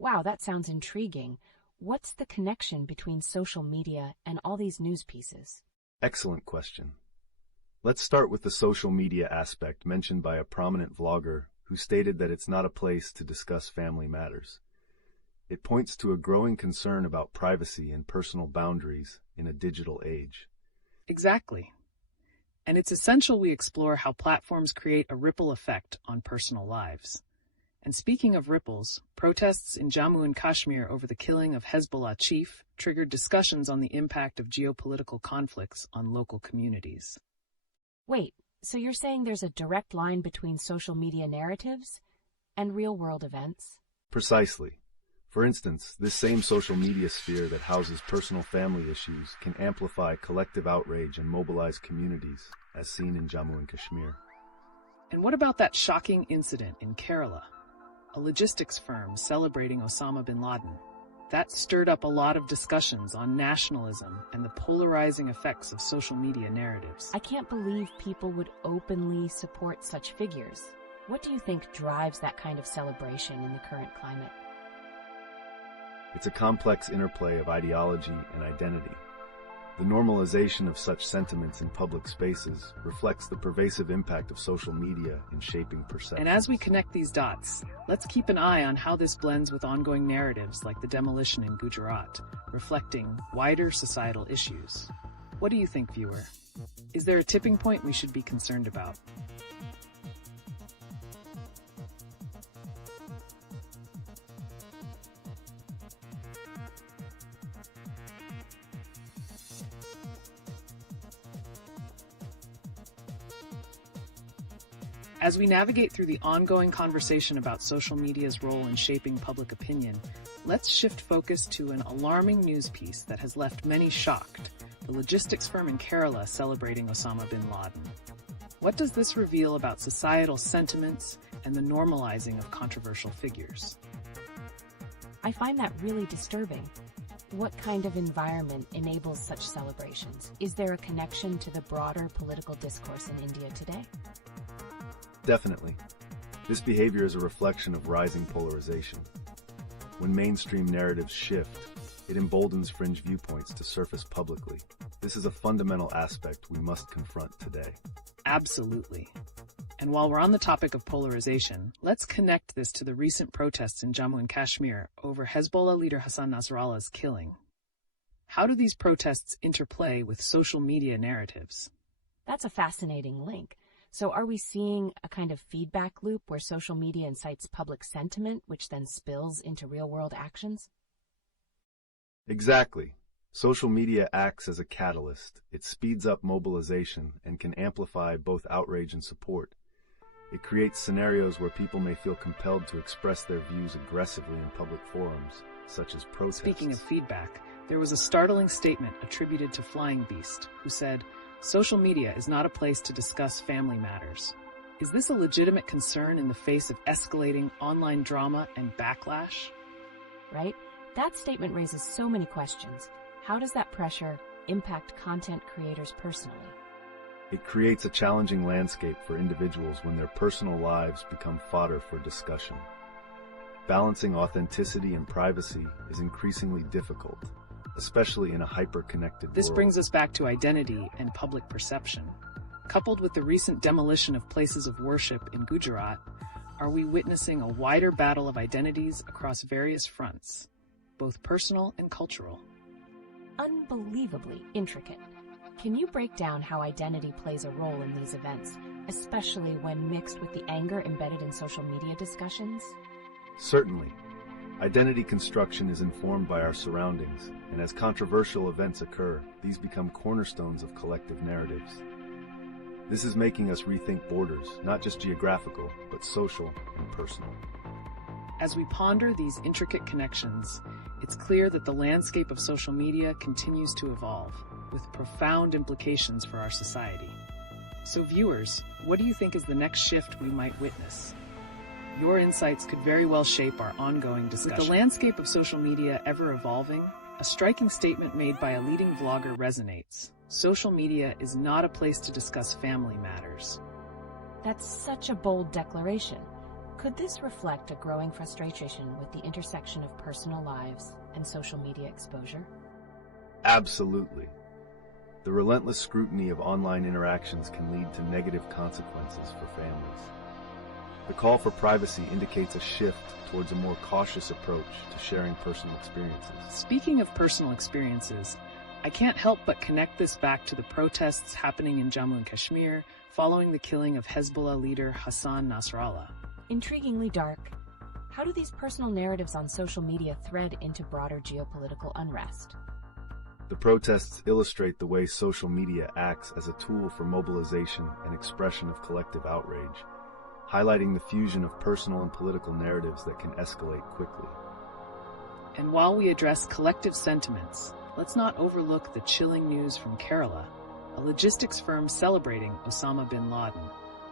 Wow, that sounds intriguing. What's the connection between social media and all these news pieces? Excellent question. Let's start with the social media aspect mentioned by a prominent vlogger who stated that it's not a place to discuss family matters. It points to a growing concern about privacy and personal boundaries in a digital age. Exactly. And it's essential we explore how platforms create a ripple effect on personal lives. And speaking of ripples, protests in Jammu and Kashmir over the killing of Hezbollah chief triggered discussions on the impact of geopolitical conflicts on local communities. Wait, so you're saying there's a direct line between social media narratives and real-world events? Precisely. For instance, this same social media sphere that houses personal family issues can amplify collective outrage and mobilize communities, as seen in Jammu and Kashmir. And what about that shocking incident in Kerala? A logistics firm celebrating Osama bin Laden. That stirred up a lot of discussions on nationalism and the polarizing effects of social media narratives. I can't believe people would openly support such figures. What do you think drives that kind of celebration in the current climate? It's a complex interplay of ideology and identity. The normalization of such sentiments in public spaces reflects the pervasive impact of social media in shaping perception. And as we connect these dots, let's keep an eye on how this blends with ongoing narratives like the demolition in Gujarat, reflecting wider societal issues. What do you think, viewer? Is there a tipping point we should be concerned about? As we navigate through the ongoing conversation about social media's role in shaping public opinion, let's shift focus to an alarming news piece that has left many shocked: the logistics firm in Kerala celebrating Osama bin Laden. What does this reveal about societal sentiments and the normalizing of controversial figures? I find that really disturbing. What kind of environment enables such celebrations? Is there a connection to the broader political discourse in India today? Definitely. This behavior is a reflection of rising polarization. When mainstream narratives shift, it emboldens fringe viewpoints to surface publicly. This is a fundamental aspect we must confront today. Absolutely. And while we're on the topic of polarization, let's connect this to the recent protests in Jammu and Kashmir over Hezbollah leader Hassan Nasrallah's killing. How do these protests interplay with social media narratives? That's a fascinating link. So are we seeing a kind of feedback loop where social media incites public sentiment, which then spills into real-world actions? Exactly. Social media acts as a catalyst. It speeds up mobilization and can amplify both outrage and support. It creates scenarios where people may feel compelled to express their views aggressively in public forums, such as protests. Speaking of feedback, there was a startling statement attributed to Flying Beast, who said, "Social media is not a place to discuss family matters." Is this a legitimate concern in the face of escalating online drama and backlash? Right? That statement raises so many questions. How does that pressure impact content creators personally? It creates a challenging landscape for individuals when their personal lives become fodder for discussion. Balancing authenticity and privacy is increasingly difficult, especially in a hyper-connected world. This brings us back to identity and public perception. Coupled with the recent demolition of places of worship in Gujarat, are we witnessing a wider battle of identities across various fronts, both personal and cultural? Unbelievably intricate. Can you break down how identity plays a role in these events, especially when mixed with the anger embedded in social media discussions? Certainly. Identity construction is informed by our surroundings, and as controversial events occur, these become cornerstones of collective narratives. This is making us rethink borders, not just geographical, but social and personal. As we ponder these intricate connections, it's clear that the landscape of social media continues to evolve, with profound implications for our society. So viewers, what do you think is the next shift we might witness? Your insights could very well shape our ongoing discussion. With the landscape of social media ever evolving, a striking statement made by a leading vlogger resonates. Social media is not a place to discuss family matters. That's such a bold declaration. Could this reflect a growing frustration with the intersection of personal lives and social media exposure? Absolutely. The relentless scrutiny of online interactions can lead to negative consequences for families. The call for privacy indicates a shift towards a more cautious approach to sharing personal experiences. Speaking of personal experiences, I can't help but connect this back to the protests happening in Jammu and Kashmir following the killing of Hezbollah leader Hassan Nasrallah. Intriguingly dark, how do these personal narratives on social media thread into broader geopolitical unrest? The protests illustrate the way social media acts as a tool for mobilization and expression of collective outrage, highlighting the fusion of personal and political narratives that can escalate quickly. And while we address collective sentiments, let's not overlook the chilling news from Kerala, a logistics firm celebrating Osama bin Laden.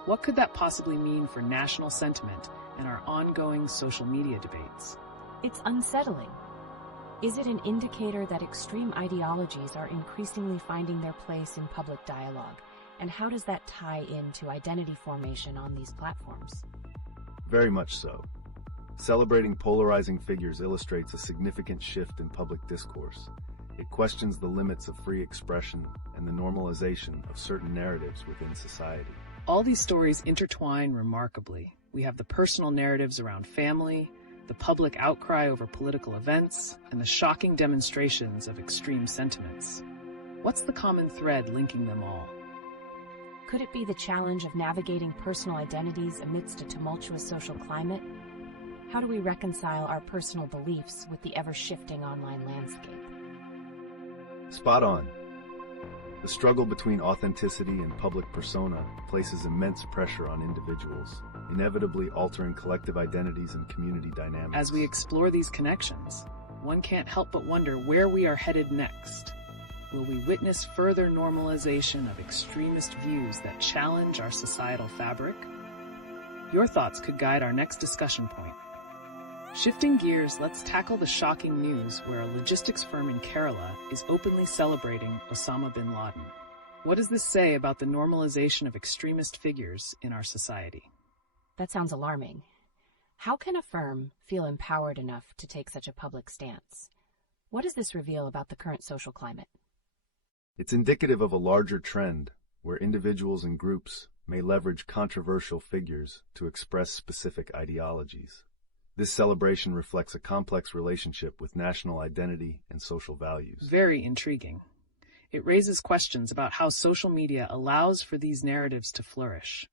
What could that possibly mean for national sentiment and our ongoing social media debates? It's unsettling. Is it an indicator that extreme ideologies are increasingly finding their place in public dialogue? And how does that tie into identity formation on these platforms? Very much so. Celebrating polarizing figures illustrates a significant shift in public discourse. It questions the limits of free expression and the normalization of certain narratives within society. All these stories intertwine remarkably. We have the personal narratives around family, the public outcry over political events, and the shocking demonstrations of extreme sentiments. What's the common thread linking them all? Could it be the challenge of navigating personal identities amidst a tumultuous social climate? How do we reconcile our personal beliefs with the ever-shifting online landscape? Spot on. The struggle between authenticity and public persona places immense pressure on individuals, inevitably altering collective identities and community dynamics. As we explore these connections, one can't help but wonder where we are headed next. Will we witness further normalization of extremist views that challenge our societal fabric? Your thoughts could guide our next discussion point. Shifting gears, let's tackle the shocking news where a logistics firm in Kerala is openly celebrating Osama bin Laden. What does this say about the normalization of extremist figures in our society? That sounds alarming. How can a firm feel empowered enough to take such a public stance? What does this reveal about the current social climate? It's indicative of a larger trend where individuals and groups may leverage controversial figures to express specific ideologies. This celebration reflects a complex relationship with national identity and social values. Very intriguing. It raises questions about how social media allows for these narratives to flourish.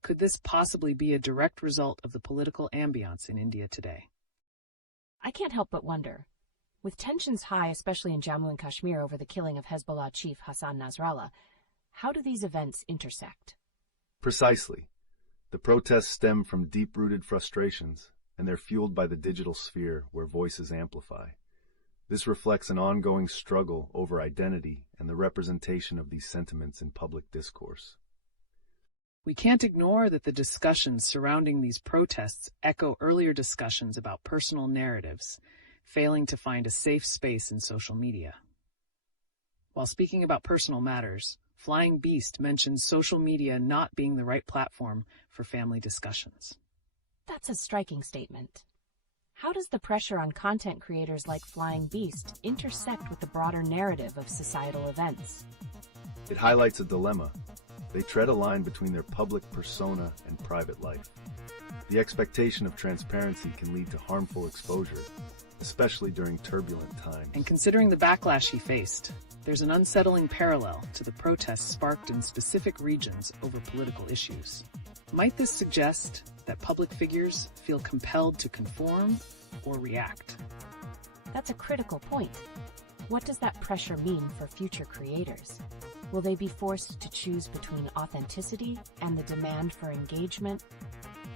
Could this possibly be a direct result of the political ambiance in India today? I can't help but wonder. With tensions high, especially in Jammu and Kashmir over the killing of Hezbollah chief Hassan Nasrallah, how do these events intersect? Precisely. The protests stem from deep-rooted frustrations, and they're fueled by the digital sphere where voices amplify. This reflects an ongoing struggle over identity and the representation of these sentiments in public discourse. We can't ignore that the discussions surrounding these protests echo earlier discussions about personal narratives, failing to find a safe space in social media. While speaking about personal matters, Flying Beast mentions social media not being the right platform for family discussions. That's a striking statement. How does the pressure on content creators like Flying Beast intersect with the broader narrative of societal events? It highlights a dilemma. They tread a line between their public persona and private life. The expectation of transparency can lead to harmful exposure, especially during turbulent times. And considering the backlash he faced, there's an unsettling parallel to the protests sparked in specific regions over political issues. Might this suggest that public figures feel compelled to conform or react? That's a critical point. What does that pressure mean for future creators? Will they be forced to choose between authenticity and the demand for engagement?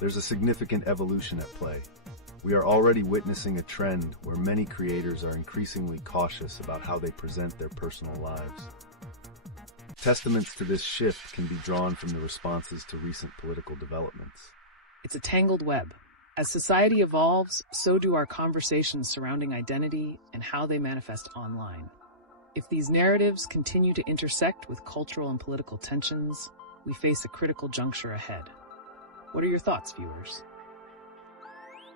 There's a significant evolution at play. We are already witnessing a trend where many creators are increasingly cautious about how they present their personal lives. Testaments to this shift can be drawn from the responses to recent political developments. It's a tangled web. As society evolves, so do our conversations surrounding identity and how they manifest online. If these narratives continue to intersect with cultural and political tensions, we face a critical juncture ahead. What are your thoughts, viewers?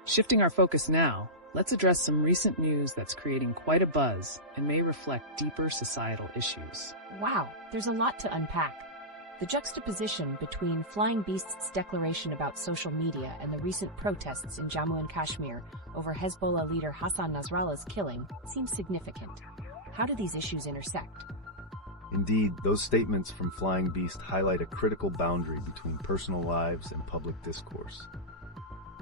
Shifting our focus now, let's address some recent news that's creating quite a buzz and may reflect deeper societal issues. Wow, there's a lot to unpack. The juxtaposition between Flying Beast's declaration about social media and the recent protests in Jammu and Kashmir over Hezbollah leader Hassan Nasrallah's killing seems significant. How do these issues intersect? Indeed, those statements from Flying Beast highlight a critical boundary between personal lives and public discourse.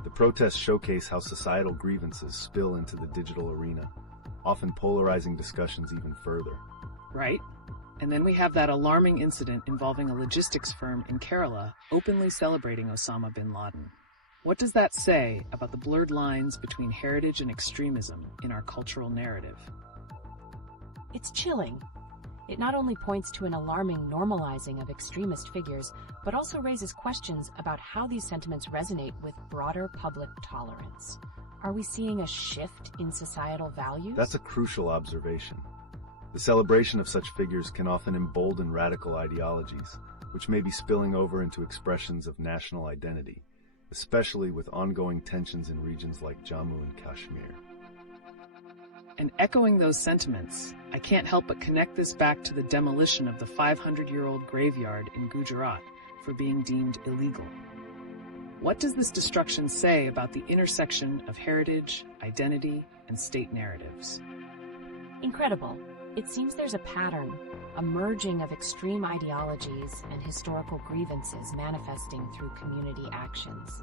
The protests showcase how societal grievances spill into the digital arena, often polarizing discussions even further. Right? And then we have that alarming incident involving a logistics firm in Kerala openly celebrating Osama bin Laden. What does that say about the blurred lines between heritage and extremism in our cultural narrative? It's chilling. It not only points to an alarming normalizing of extremist figures, but also raises questions about how these sentiments resonate with broader public tolerance. Are we seeing a shift in societal values? That's a crucial observation. The celebration of such figures can often embolden radical ideologies, which may be spilling over into expressions of national identity, especially with ongoing tensions in regions like Jammu and Kashmir. And echoing those sentiments, I can't help but connect this back to the demolition of the 500-year-old graveyard in Gujarat for being deemed illegal. What does this destruction say about the intersection of heritage, identity, and state narratives? Incredible. It seems there's a pattern, a merging of extreme ideologies and historical grievances manifesting through community actions.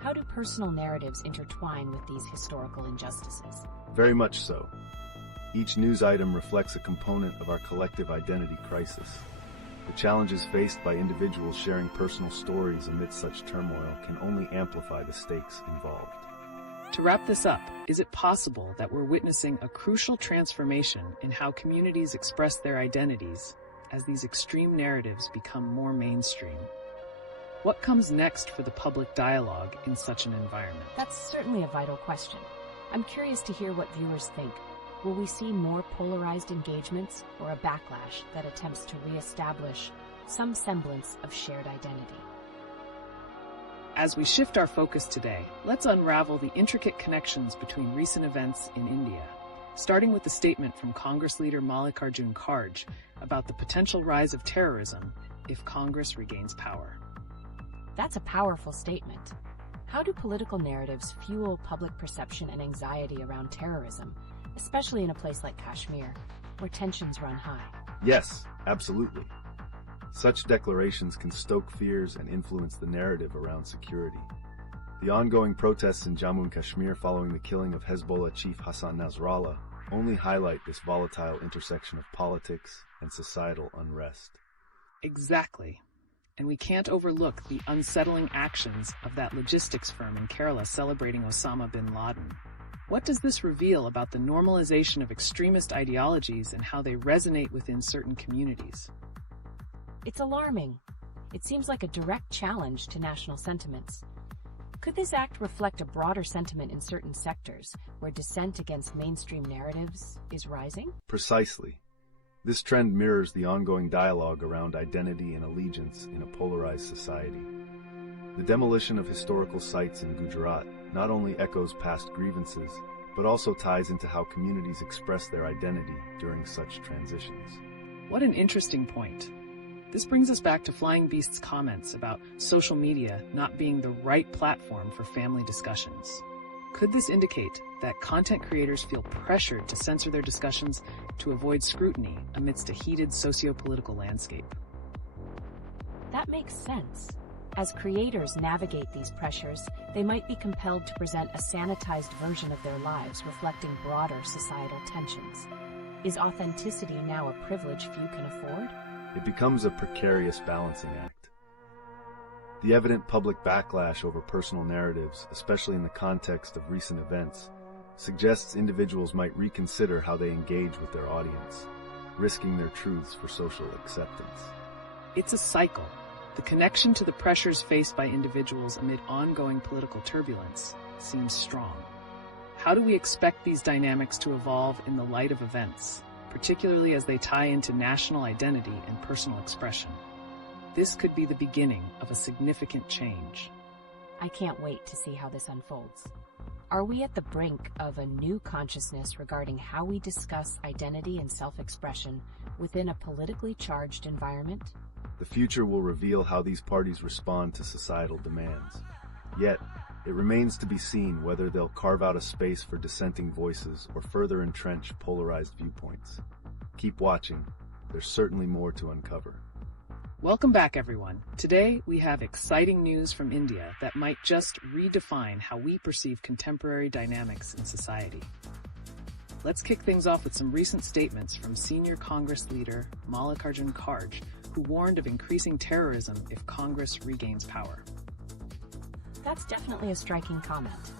How do personal narratives intertwine with these historical injustices? Very much so. Each news item reflects a component of our collective identity crisis. The challenges faced by individuals sharing personal stories amidst such turmoil can only amplify the stakes involved. To wrap this up, is it possible that we're witnessing a crucial transformation in how communities express their identities as these extreme narratives become more mainstream? What comes next for the public dialogue in such an environment? That's certainly a vital question. I'm curious to hear what viewers think. Will we see more polarized engagements or a backlash that attempts to reestablish some semblance of shared identity? As we shift our focus today, let's unravel the intricate connections between recent events in India, starting with the statement from Congress leader Mallikarjun Kharge about the potential rise of terrorism if Congress regains power. That's a powerful statement. How do political narratives fuel public perception and anxiety around terrorism, especially in a place like Kashmir, where tensions run high? Yes, absolutely. Such declarations can stoke fears and influence the narrative around security. The ongoing protests in Jammu and Kashmir following the killing of Hezbollah chief Hassan Nasrallah only highlight this volatile intersection of politics and societal unrest. Exactly. And we can't overlook the unsettling actions of that logistics firm in Kerala celebrating Osama bin Laden. What does this reveal about the normalization of extremist ideologies and how they resonate within certain communities? It's alarming. It seems like a direct challenge to national sentiments. Could this act reflect a broader sentiment in certain sectors where dissent against mainstream narratives is rising? Precisely. This trend mirrors the ongoing dialogue around identity and allegiance in a polarized society. The demolition of historical sites in Gujarat not only echoes past grievances, but also ties into how communities express their identity during such transitions. What an interesting point. This brings us back to Flying Beast's comments about social media not being the right platform for family discussions. Could this indicate that content creators feel pressured to censor their discussions to avoid scrutiny amidst a heated socio-political landscape? That makes sense. As creators navigate these pressures, they might be compelled to present a sanitized version of their lives reflecting broader societal tensions. Is authenticity now a privilege few can afford? It becomes a precarious balancing act. The evident public backlash over personal narratives, especially in the context of recent events, suggests individuals might reconsider how they engage with their audience, risking their truths for social acceptance. It's a cycle. The connection to the pressures faced by individuals amid ongoing political turbulence seems strong. How do we expect these dynamics to evolve in the light of events, particularly as they tie into national identity and personal expression? This could be the beginning of a significant change. I can't wait to see how this unfolds. Are we at the brink of a new consciousness regarding how we discuss identity and self-expression within a politically charged environment? The future will reveal how these parties respond to societal demands. Yet, it remains to be seen whether they'll carve out a space for dissenting voices or further entrench polarized viewpoints. Keep watching. There's certainly more to uncover. Welcome back, everyone. Today, we have exciting news from India that might just redefine how we perceive contemporary dynamics in society. Let's kick things off with some recent statements from senior Congress leader Mallikarjun Kharge, who warned of increasing terrorism if Congress regains power. That's definitely a striking comment.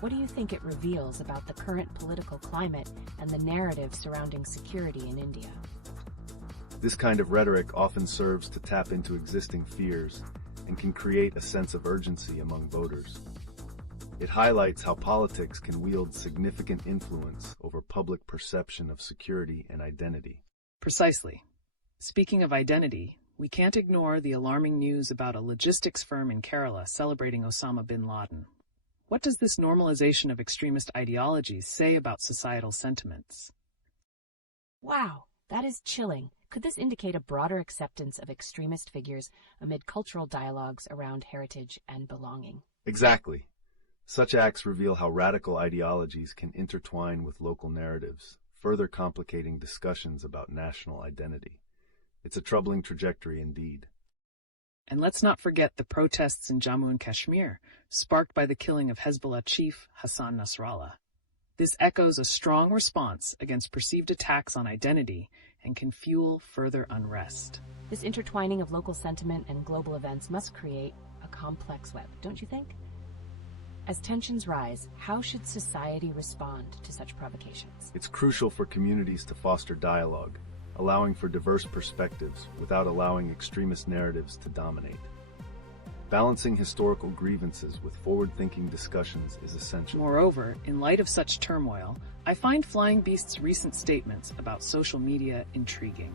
What do you think it reveals about the current political climate and the narrative surrounding security in India? This kind of rhetoric often serves to tap into existing fears and can create a sense of urgency among voters. It highlights how politics can wield significant influence over public perception of security and identity. Precisely. Speaking of identity, we can't ignore the alarming news about a logistics firm in Kerala celebrating Osama bin Laden. What does this normalization of extremist ideologies say about societal sentiments? Wow, that is chilling. Could this indicate a broader acceptance of extremist figures amid cultural dialogues around heritage and belonging? Exactly. Such acts reveal how radical ideologies can intertwine with local narratives, further complicating discussions about national identity. It's a troubling trajectory indeed. And let's not forget the protests in Jammu and Kashmir, sparked by the killing of Hezbollah chief Hassan Nasrallah. This echoes a strong response against perceived attacks on identity and can fuel further unrest. This intertwining of local sentiment and global events must create a complex web, don't you think? As tensions rise, how should society respond to such provocations? It's crucial for communities to foster dialogue, allowing for diverse perspectives without allowing extremist narratives to dominate. Balancing historical grievances with forward-thinking discussions is essential. Moreover, in light of such turmoil, I find Flying Beast's recent statements about social media intriguing.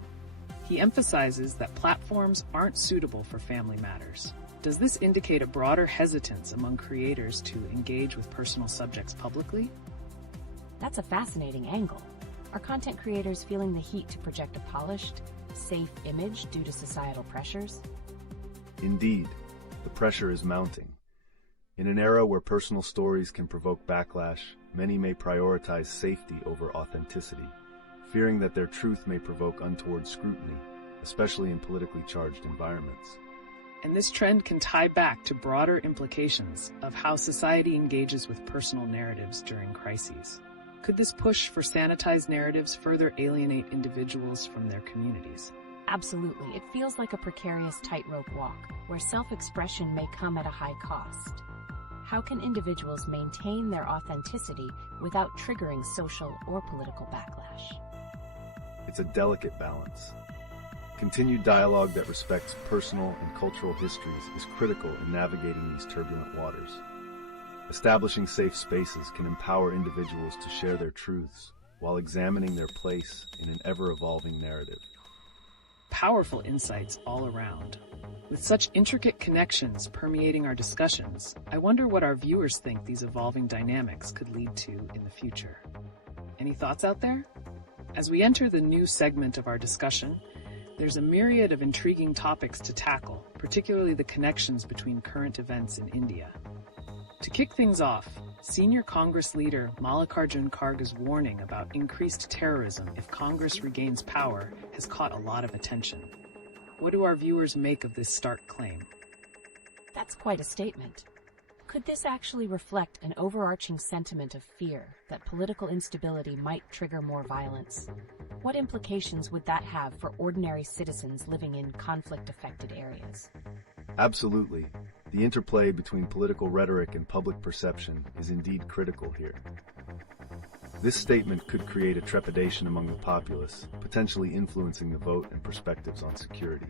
He emphasizes that platforms aren't suitable for family matters. Does this indicate a broader hesitance among creators to engage with personal subjects publicly? That's a fascinating angle. Are content creators feeling the heat to project a polished, safe image due to societal pressures? Indeed, the pressure is mounting. In an era where personal stories can provoke backlash, many may prioritize safety over authenticity, fearing that their truth may provoke untoward scrutiny, especially in politically charged environments. And this trend can tie back to broader implications of how society engages with personal narratives during crises. Could this push for sanitized narratives further alienate individuals from their communities? Absolutely. It feels like a precarious tightrope walk, where self-expression may come at a high cost. How can individuals maintain their authenticity without triggering social or political backlash? It's a delicate balance. Continued dialogue that respects personal and cultural histories is critical in navigating these turbulent waters. Establishing safe spaces can empower individuals to share their truths while examining their place in an ever-evolving narrative. Powerful insights all around. With such intricate connections permeating our discussions, I wonder what our viewers think these evolving dynamics could lead to in the future. Any thoughts out there? As we enter the new segment of our discussion, there's a myriad of intriguing topics to tackle, particularly the connections between current events in India. To kick things off, senior Congress leader Mallikarjun Kharge's warning about increased terrorism if Congress regains power has caught a lot of attention. What do our viewers make of this stark claim? That's quite a statement. Could this actually reflect an overarching sentiment of fear that political instability might trigger more violence? What implications would that have for ordinary citizens living in conflict-affected areas? Absolutely. The interplay between political rhetoric and public perception is indeed critical here. This statement could create a trepidation among the populace, potentially influencing the vote and perspectives on security.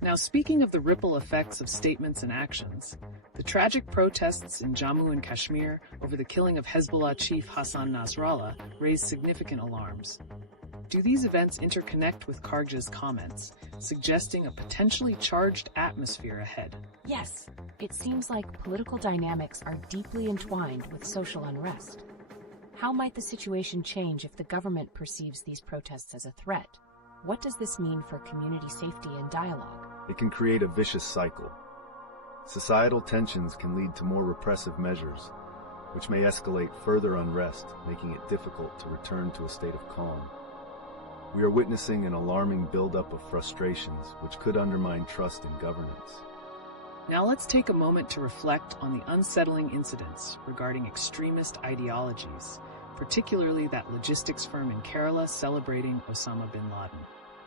Now, speaking of the ripple effects of statements and actions, the tragic protests in Jammu and Kashmir over the killing of Hezbollah chief Hassan Nasrallah raised significant alarms. Do these events interconnect with Kharge's comments, suggesting a potentially charged atmosphere ahead? Yes, It seems like political dynamics are deeply entwined with social unrest. How might the situation change if the government perceives these protests as a threat? What does this mean for community safety and dialogue? It can create a vicious cycle. Societal tensions can lead to more repressive measures, which may escalate further unrest, making it difficult to return to a state of calm. We are witnessing an alarming buildup of frustrations, which could undermine trust in governance. Now let's take a moment to reflect on the unsettling incidents regarding extremist ideologies, particularly that logistics firm in Kerala celebrating Osama bin Laden.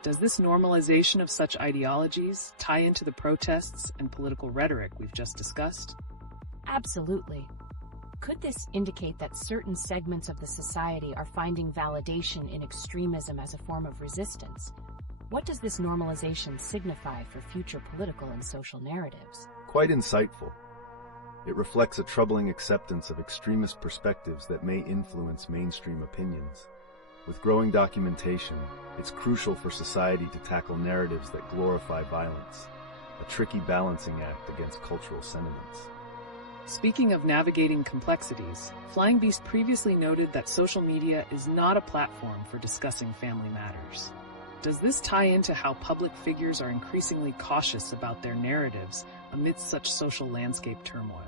Does this normalization of such ideologies tie into the protests and political rhetoric we've just discussed? Absolutely. Could this indicate that certain segments of the society are finding validation in extremism as a form of resistance? What does this normalization signify for future political and social narratives? Quite insightful. It reflects a troubling acceptance of extremist perspectives that may influence mainstream opinions. With growing documentation, it's crucial for society to tackle narratives that glorify violence, a tricky balancing act against cultural sentiments. Speaking of navigating complexities, Flying Beast previously noted that social media is not a platform for discussing family matters. Does this tie into how public figures are increasingly cautious about their narratives amidst such social landscape turmoil?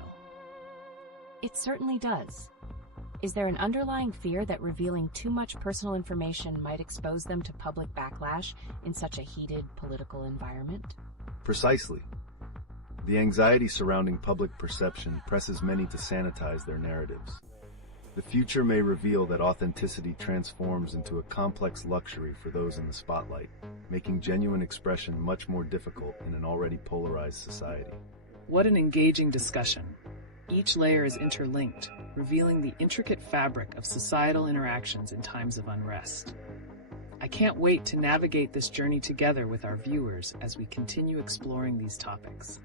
It certainly does. Is there an underlying fear that revealing too much personal information might expose them to public backlash in such a heated political environment? Precisely. The anxiety surrounding public perception presses many to sanitize their narratives. The future may reveal that authenticity transforms into a complex luxury for those in the spotlight, making genuine expression much more difficult in an already polarized society. What an engaging discussion. Each layer is interlinked, revealing the intricate fabric of societal interactions in times of unrest. I can't wait to navigate this journey together with our viewers as we continue exploring these topics.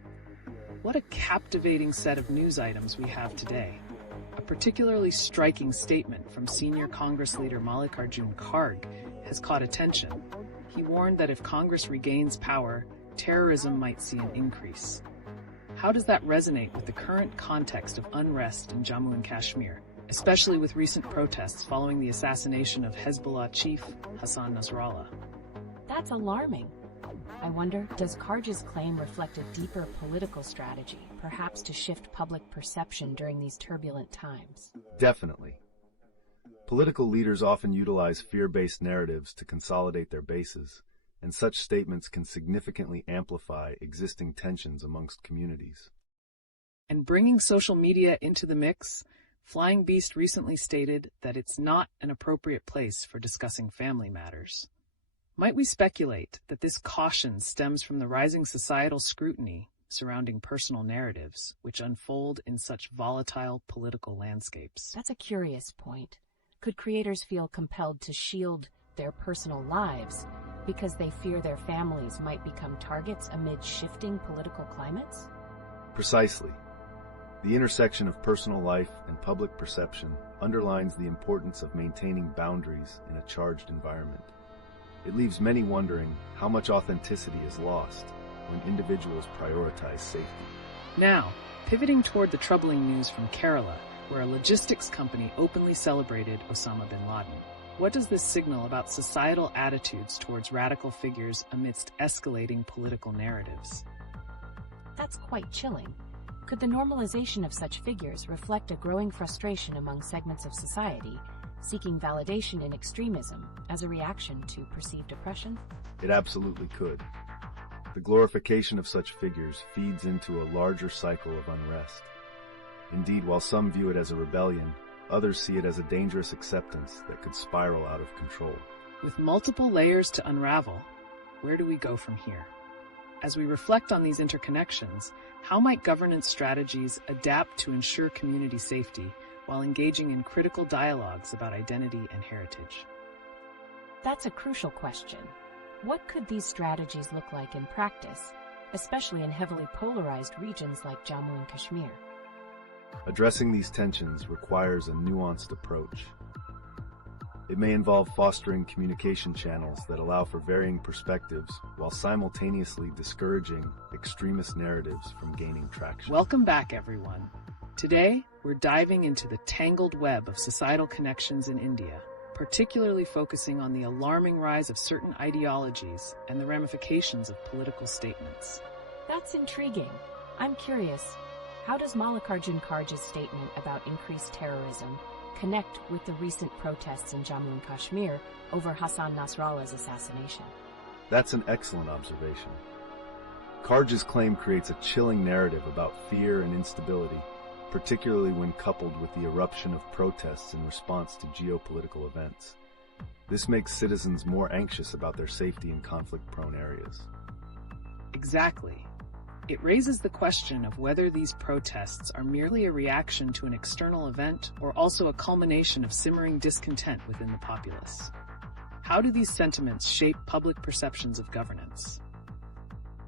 What a captivating set of news items we have today. A particularly striking statement from senior Congress leader Mallikarjun Kharge has caught attention. He warned that if Congress regains power, terrorism might see an increase. How does that resonate with the current context of unrest in Jammu and Kashmir, especially with recent protests following the assassination of Hezbollah chief Hassan Nasrallah? That's alarming. I wonder, does Kharge's claim reflect a deeper political strategy, perhaps to shift public perception during these turbulent times? Definitely. Political leaders often utilize fear-based narratives to consolidate their bases, and such statements can significantly amplify existing tensions amongst communities. And bringing social media into the mix, Flying Beast recently stated that it's not an appropriate place for discussing family matters. Might we speculate that this caution stems from the rising societal scrutiny surrounding personal narratives, which unfold in such volatile political landscapes? That's a curious point. Could creators feel compelled to shield their personal lives because they fear their families might become targets amid shifting political climates? Precisely. The intersection of personal life and public perception underlines the importance of maintaining boundaries in a charged environment. It leaves many wondering how much authenticity is lost when individuals prioritize safety. Now, pivoting toward the troubling news from Kerala, where a logistics company openly celebrated Osama bin Laden. What does this signal about societal attitudes towards radical figures amidst escalating political narratives? That's quite chilling. Could the normalization of such figures reflect a growing frustration among segments of society, seeking validation in extremism as a reaction to perceived oppression? It absolutely could. The glorification of such figures feeds into a larger cycle of unrest. Indeed, while some view it as a rebellion, others see it as a dangerous acceptance that could spiral out of control. With multiple layers to unravel, where do we go from here? As we reflect on these interconnections, how might governance strategies adapt to ensure community safety while engaging in critical dialogues about identity and heritage? That's a crucial question. What could these strategies look like in practice, especially in heavily polarized regions like Jammu and Kashmir? Addressing these tensions requires a nuanced approach. It may involve fostering communication channels that allow for varying perspectives while simultaneously discouraging extremist narratives from gaining traction. Welcome back, everyone. Today, we're diving into the tangled web of societal connections in India, particularly focusing on the alarming rise of certain ideologies and the ramifications of political statements. That's intriguing. I'm curious, how does Mallikarjun Kharge's statement about increased terrorism connect with the recent protests in Jammu and Kashmir over Hassan Nasrallah's assassination? That's an excellent observation. Kharge's claim creates a chilling narrative about fear and instability, particularly when coupled with the eruption of protests in response to geopolitical events. This makes citizens more anxious about their safety in conflict-prone areas. Exactly. It raises the question of whether these protests are merely a reaction to an external event or also a culmination of simmering discontent within the populace. How do these sentiments shape public perceptions of governance?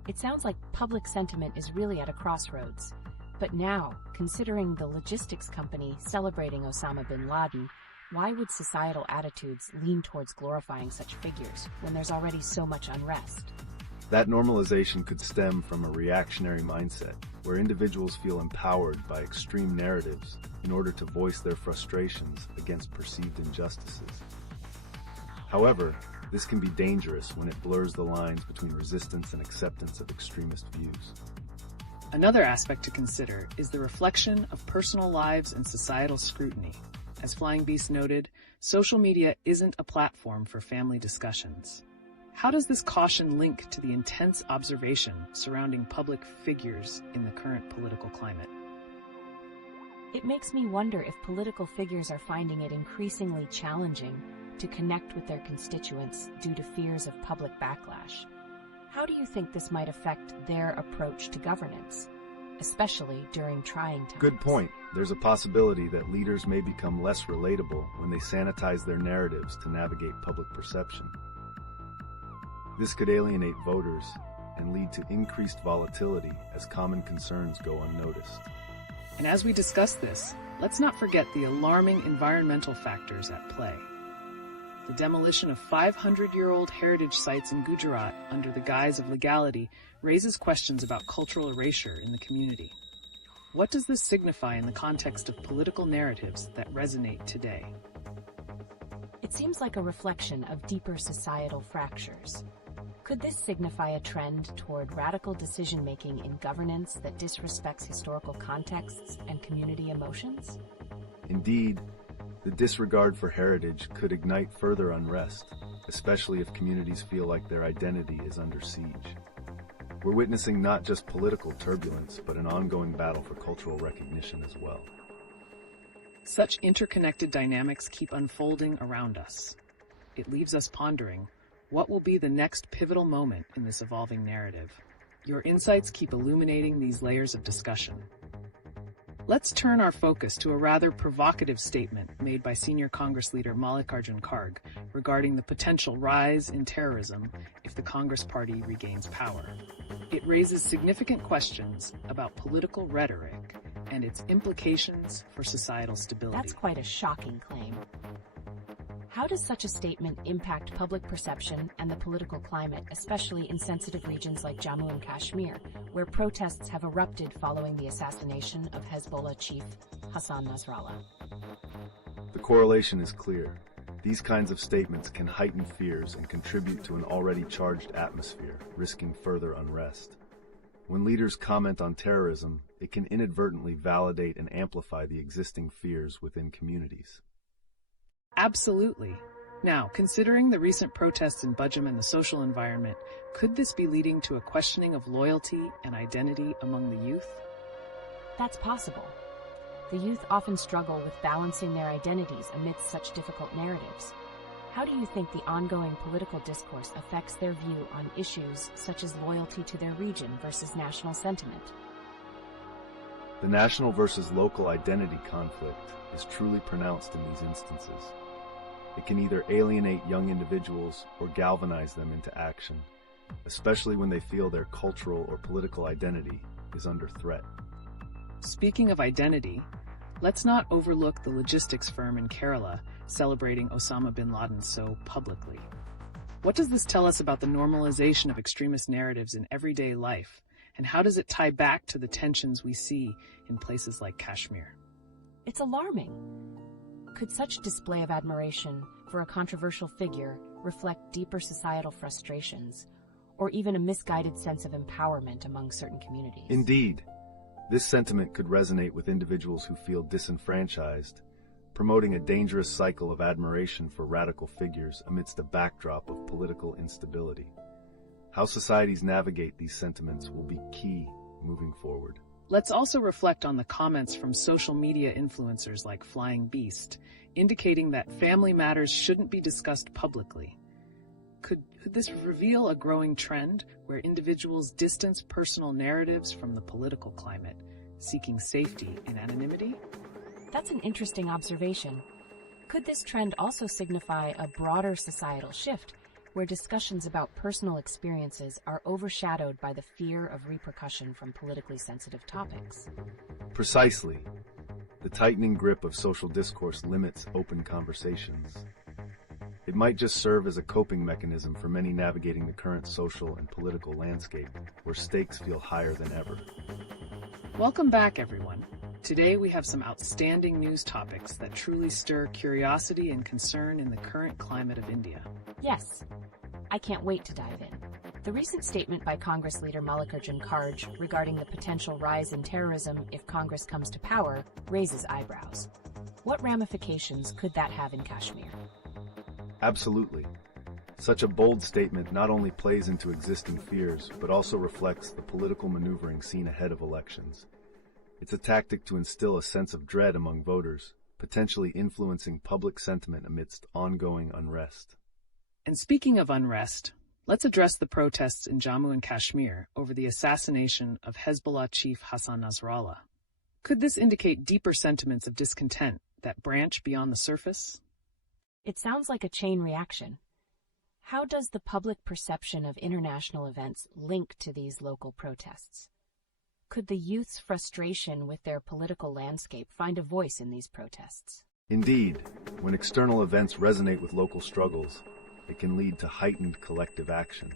It sounds like public sentiment is really at a crossroads. But now, considering the logistics company celebrating Osama bin Laden, why would societal attitudes lean towards glorifying such figures when there's already so much unrest? That normalization could stem from a reactionary mindset, where individuals feel empowered by extreme narratives in order to voice their frustrations against perceived injustices. However, this can be dangerous when it blurs the lines between resistance and acceptance of extremist views. Another aspect to consider is the reflection of personal lives and societal scrutiny. As Flying Beast noted, social media isn't a platform for family discussions. How does this caution link to the intense observation surrounding public figures in the current political climate? It makes me wonder if political figures are finding it increasingly challenging to connect with their constituents due to fears of public backlash. How do you think this might affect their approach to governance, especially during trying times? Good point. There's a possibility that leaders may become less relatable when they sanitize their narratives to navigate public perception. This could alienate voters and lead to increased volatility as common concerns go unnoticed. And as we discuss this, let's not forget the alarming environmental factors at play. The demolition of 500-year-old heritage sites in Gujarat under the guise of legality raises questions about cultural erasure in the community. What does this signify in the context of political narratives that resonate today? It seems like a reflection of deeper societal fractures. Could this signify a trend toward radical decision-making in governance that disrespects historical contexts and community emotions? Indeed, the disregard for heritage could ignite further unrest, especially if communities feel like their identity is under siege. We're witnessing not just political turbulence, but an ongoing battle for cultural recognition as well. Such interconnected dynamics keep unfolding around us. It leaves us pondering, what will be the next pivotal moment in this evolving narrative? Your insights keep illuminating these layers of discussion. Let's turn our focus to a rather provocative statement made by Senior Congress Leader Mallikarjun Kharge regarding the potential rise in terrorism if the Congress Party regains power. It raises significant questions about political rhetoric and its implications for societal stability. That's quite a shocking claim. How does such a statement impact public perception and the political climate, especially in sensitive regions like Jammu and Kashmir, where protests have erupted following the assassination of Hezbollah chief Hassan Nasrallah? The correlation is clear. These kinds of statements can heighten fears and contribute to an already charged atmosphere, risking further unrest. When leaders comment on terrorism, it can inadvertently validate and amplify the existing fears within communities. Absolutely. Now, considering the recent protests in Budgam and the social environment, could this be leading to a questioning of loyalty and identity among the youth? That's possible. The youth often struggle with balancing their identities amidst such difficult narratives. How do you think the ongoing political discourse affects their view on issues such as loyalty to their region versus national sentiment? The national versus local identity conflict is truly pronounced in these instances. It can either alienate young individuals or galvanize them into action, especially when they feel their cultural or political identity is under threat. Speaking of identity, Let's not overlook the logistics firm in Kerala celebrating Osama bin Laden so publicly. What does this tell us about the normalization of extremist narratives in everyday life, and how does it tie back to the tensions we see in places like Kashmir? It's alarming. Could such display of admiration for a controversial figure reflect deeper societal frustrations, or even a misguided sense of empowerment among certain communities? Indeed, this sentiment could resonate with individuals who feel disenfranchised, promoting a dangerous cycle of admiration for radical figures amidst a backdrop of political instability. How societies navigate these sentiments will be key moving forward. Let's also reflect on the comments from social media influencers like Flying Beast, indicating that family matters shouldn't be discussed publicly. Could this reveal a growing trend where individuals distance personal narratives from the political climate, seeking safety in anonymity? That's an interesting observation. Could this trend also signify a broader societal shift, where discussions about personal experiences are overshadowed by the fear of repercussion from politically sensitive topics? Precisely. The tightening grip of social discourse limits open conversations. It might just serve as a coping mechanism for many navigating the current social and political landscape, where stakes feel higher than ever. Welcome back, everyone. Today we have some outstanding news topics that truly stir curiosity and concern in the current climate of India. Yes, I can't wait to dive in. The recent statement by Congress leader Mallikarjun Kharge regarding the potential rise in terrorism if Congress comes to power raises eyebrows. What ramifications could that have in Kashmir? Absolutely. Such a bold statement not only plays into existing fears, but also reflects the political maneuvering seen ahead of elections. It's a tactic to instill a sense of dread among voters, potentially influencing public sentiment amidst ongoing unrest. And speaking of unrest, let's address the protests in Jammu and Kashmir over the assassination of Hezbollah chief Hassan Nasrallah. Could this indicate deeper sentiments of discontent that branch beyond the surface? It sounds like a chain reaction. How does the public perception of international events link to these local protests? Could the youth's frustration with their political landscape find a voice in these protests? Indeed, when external events resonate with local struggles, it can lead to heightened collective action.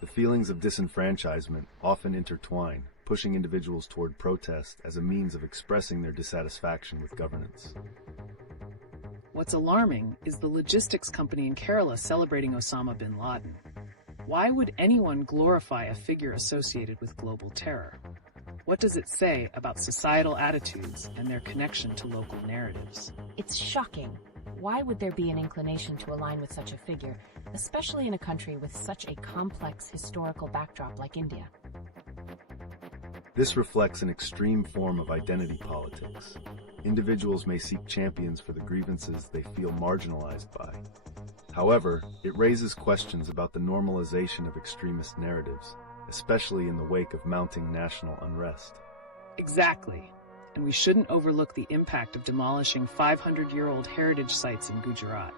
The feelings of disenfranchisement often intertwine, pushing individuals toward protest as a means of expressing their dissatisfaction with governance. What's alarming is the logistics company in Kerala celebrating Osama bin Laden. Why would anyone glorify a figure associated with global terror? What does it say about societal attitudes and their connection to local narratives? It's shocking. Why would there be an inclination to align with such a figure, especially in a country with such a complex historical backdrop like India? This reflects an extreme form of identity politics. Individuals may seek champions for the grievances they feel marginalized by. However, it raises questions about the normalization of extremist narratives, especially in the wake of mounting national unrest. Exactly. And we shouldn't overlook the impact of demolishing 500-year-old heritage sites in Gujarat.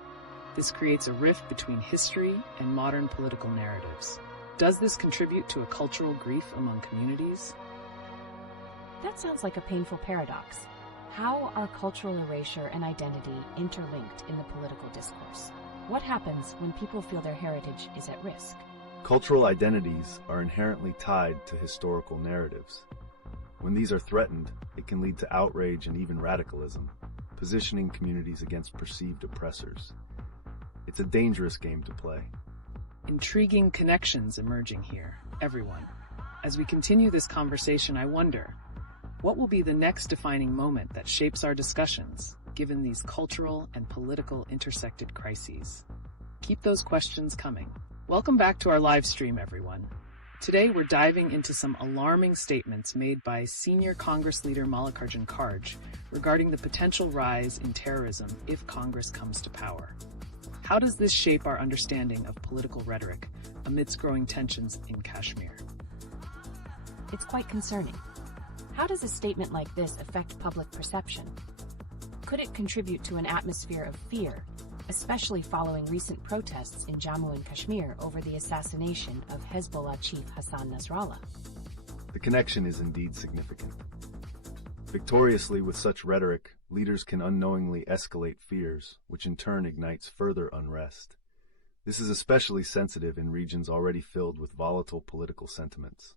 This creates a rift between history and modern political narratives. Does this contribute to a cultural grief among communities? That sounds like a painful paradox. How are cultural erasure and identity interlinked in the political discourse? What happens when people feel their heritage is at risk? Cultural identities are inherently tied to historical narratives. When these are threatened, it can lead to outrage and even radicalism, positioning communities against perceived oppressors. It's a dangerous game to play. Intriguing connections emerging here, everyone. As we continue this conversation, I wonder, what will be the next defining moment that shapes our discussions, given these cultural and political intersected crises? Keep those questions coming. Welcome back to our live stream, everyone. Today, we're diving into some alarming statements made by senior Congress leader Mallikarjun Kharge regarding the potential rise in terrorism if Congress comes to power. How does this shape our understanding of political rhetoric amidst growing tensions in Kashmir? It's quite concerning. How does a statement like this affect public perception? Could it contribute to an atmosphere of fear, especially following recent protests in Jammu and Kashmir over the assassination of Hezbollah chief Hassan Nasrallah? The connection is indeed significant. Victoriously with such rhetoric, leaders can unknowingly escalate fears, which in turn ignites further unrest. This is especially sensitive in regions already filled with volatile political sentiments.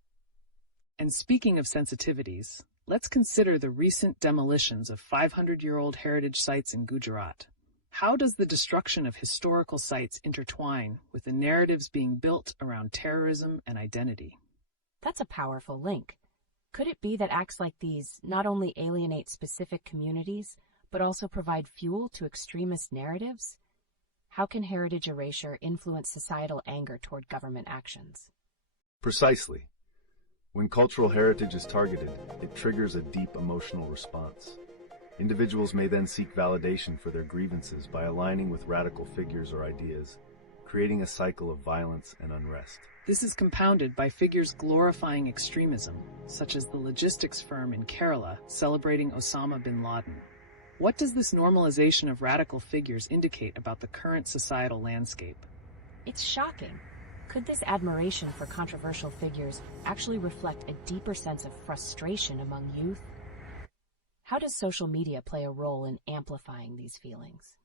And speaking of sensitivities, let's consider the recent demolitions of 500-year-old heritage sites in Gujarat. How does the destruction of historical sites intertwine with the narratives being built around terrorism and identity? That's a powerful link. Could it be that acts like these not only alienate specific communities, but also provide fuel to extremist narratives? How can heritage erasure influence societal anger toward government actions? Precisely. When cultural heritage is targeted, it triggers a deep emotional response. Individuals may then seek validation for their grievances by aligning with radical figures or ideas, creating a cycle of violence and unrest. This is compounded by figures glorifying extremism, such as the logistics firm in Kerala celebrating Osama bin Laden. What does this normalization of radical figures indicate about the current societal landscape? It's shocking. Could this admiration for controversial figures actually reflect a deeper sense of frustration among youth? How does social media play a role in amplifying these feelings?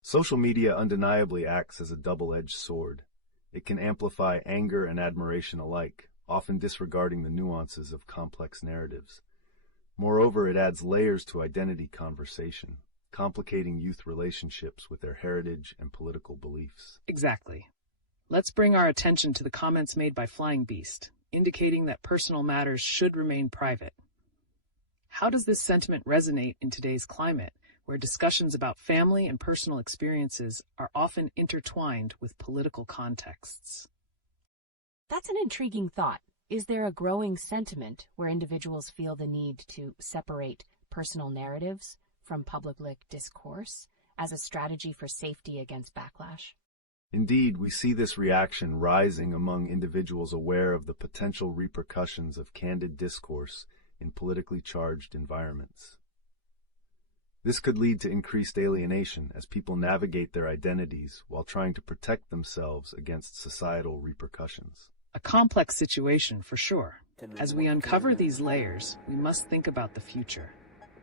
Social media undeniably acts as a double-edged sword. It can amplify anger and admiration alike, often disregarding the nuances of complex narratives. Moreover, it adds layers to identity conversation, complicating youth relationships with their heritage and political beliefs. Exactly. Let's bring our attention to the comments made by Flying Beast, indicating that personal matters should remain private. How does this sentiment resonate in today's climate, where discussions about family and personal experiences are often intertwined with political contexts? That's an intriguing thought. Is there a growing sentiment where individuals feel the need to separate personal narratives from public discourse as a strategy for safety against backlash? Indeed, we see this reaction rising among individuals aware of the potential repercussions of candid discourse in politically charged environments. This could lead to increased alienation as people navigate their identities while trying to protect themselves against societal repercussions. A complex situation for sure. As we uncover these layers, we must think about the future.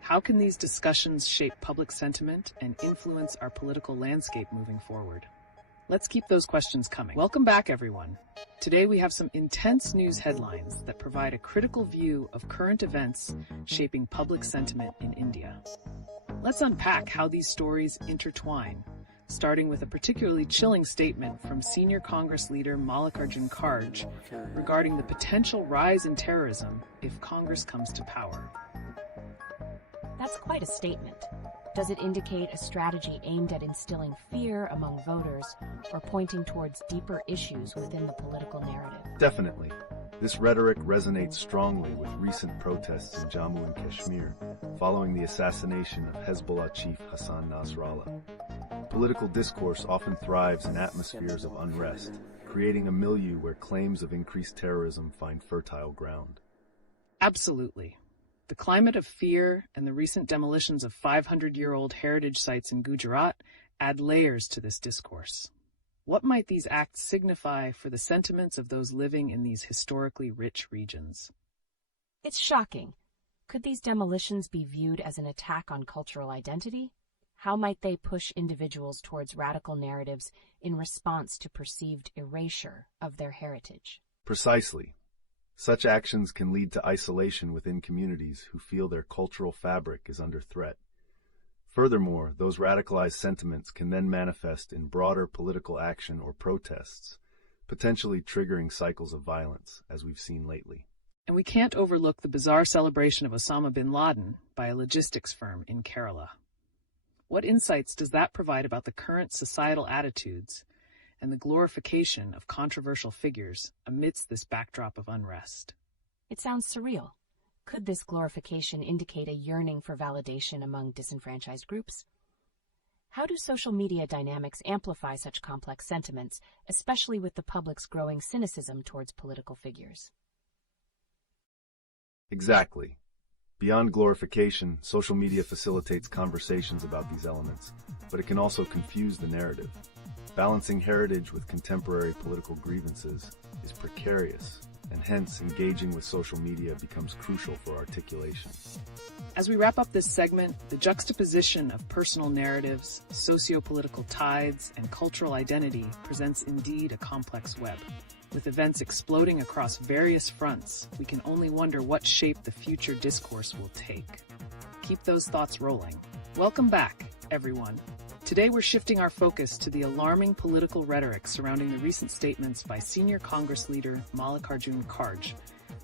How can these discussions shape public sentiment and influence our political landscape moving forward? Let's keep those questions coming. Welcome back, everyone. Today we have some intense news headlines that provide a critical view of current events shaping public sentiment in India. Let's unpack how these stories intertwine, starting with a particularly chilling statement from senior Congress leader Mallikarjun Kharge regarding the potential rise in terrorism if Congress comes to power. That's quite a statement. Does it indicate a strategy aimed at instilling fear among voters or pointing towards deeper issues within the political narrative? Definitely. This rhetoric resonates strongly with recent protests in Jammu and Kashmir following the assassination of Hezbollah chief Hassan Nasrallah. Political discourse often thrives in atmospheres of unrest, creating a milieu where claims of increased terrorism find fertile ground. Absolutely. The climate of fear and the recent demolitions of 500-year-old heritage sites in Gujarat add layers to this discourse. What might these acts signify for the sentiments of those living in these historically rich regions? It's shocking. Could these demolitions be viewed as an attack on cultural identity? How might they push individuals towards radical narratives in response to perceived erasure of their heritage? Precisely. Such actions can lead to isolation within communities who feel their cultural fabric is under threat. Furthermore, those radicalized sentiments can then manifest in broader political action or protests, potentially triggering cycles of violence, as we've seen lately. And we can't overlook the bizarre celebration of Osama bin Laden by a logistics firm in Kerala. What insights does that provide about the current societal attitudes and the glorification of controversial figures amidst this backdrop of unrest? It sounds surreal. Could this glorification indicate a yearning for validation among disenfranchised groups? How do social media dynamics amplify such complex sentiments, especially with the public's growing cynicism towards political figures? Exactly. Beyond glorification, social media facilitates conversations about these elements, but it can also confuse the narrative. Balancing heritage with contemporary political grievances is precarious, and hence engaging with social media becomes crucial for articulation. As we wrap up this segment, the juxtaposition of personal narratives, socio-political tides, and cultural identity presents indeed a complex web. With events exploding across various fronts, we can only wonder what shape the future discourse will take. Keep those thoughts rolling. Welcome back, everyone. Today we're shifting our focus to the alarming political rhetoric surrounding the recent statements by senior Congress leader Mallikarjun Kharge,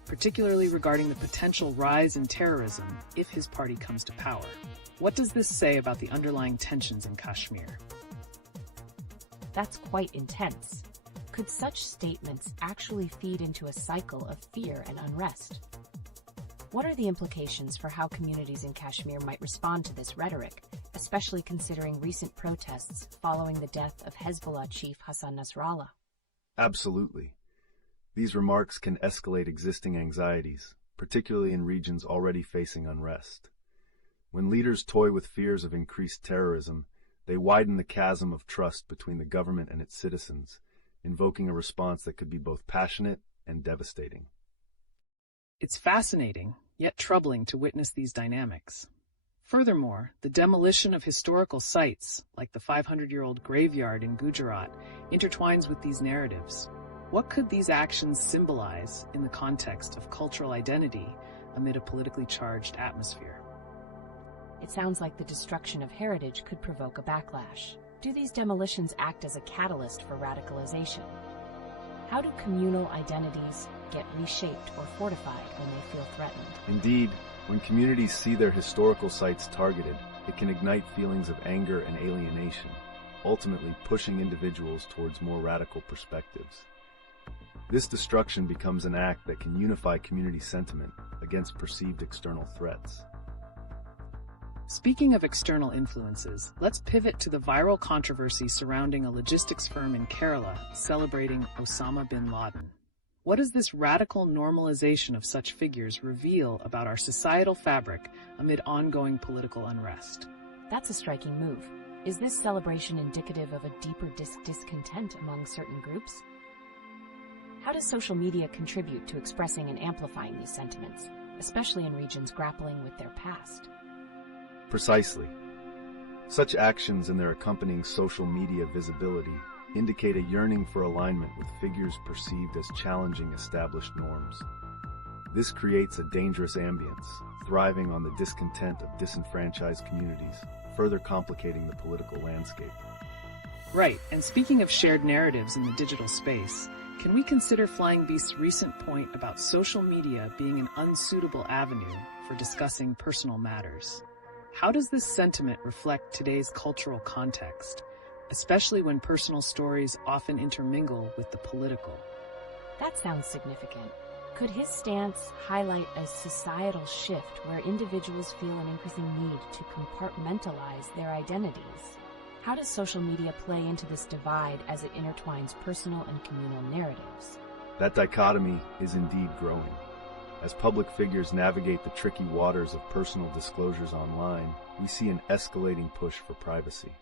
particularly regarding the potential rise in terrorism if his party comes to power. What does this say about the underlying tensions in Kashmir? That's quite intense. Could such statements actually feed into a cycle of fear and unrest? What are the implications for how communities in Kashmir might respond to this rhetoric, especially considering recent protests following the death of Hezbollah chief Hassan Nasrallah? Absolutely. These remarks can escalate existing anxieties, particularly in regions already facing unrest. When leaders toy with fears of increased terrorism, they widen the chasm of trust between the government and its citizens, invoking a response that could be both passionate and devastating. It's fascinating, yet troubling to witness these dynamics. Furthermore, the demolition of historical sites, like the 500-year-old graveyard in Gujarat, intertwines with these narratives. What could these actions symbolize in the context of cultural identity amid a politically charged atmosphere? It sounds like the destruction of heritage could provoke a backlash. Do these demolitions act as a catalyst for radicalization? How do communal identities get reshaped or fortified when they feel threatened? Indeed, when communities see their historical sites targeted, it can ignite feelings of anger and alienation, ultimately pushing individuals towards more radical perspectives. This destruction becomes an act that can unify community sentiment against perceived external threats. Speaking of external influences, let's pivot to the viral controversy surrounding a logistics firm in Kerala celebrating Osama bin Laden. What does this radical normalization of such figures reveal about our societal fabric amid ongoing political unrest? That's a striking move. Is this celebration indicative of a deeper discontent among certain groups? How does social media contribute to expressing and amplifying these sentiments, especially in regions grappling with their past? Precisely. Such actions and their accompanying social media visibility indicate a yearning for alignment with figures perceived as challenging established norms. This creates a dangerous ambience, thriving on the discontent of disenfranchised communities, further complicating the political landscape. Right, and speaking of shared narratives in the digital space, can we consider Flying Beast's recent point about social media being an unsuitable avenue for discussing personal matters? How does this sentiment reflect today's cultural context, especially when personal stories often intermingle with the political? That sounds significant. Could his stance highlight a societal shift where individuals feel an increasing need to compartmentalize their identities? How does social media play into this divide as it intertwines personal and communal narratives? That dichotomy is indeed growing. As public figures navigate the tricky waters of personal disclosures online, we see an escalating push for privacy.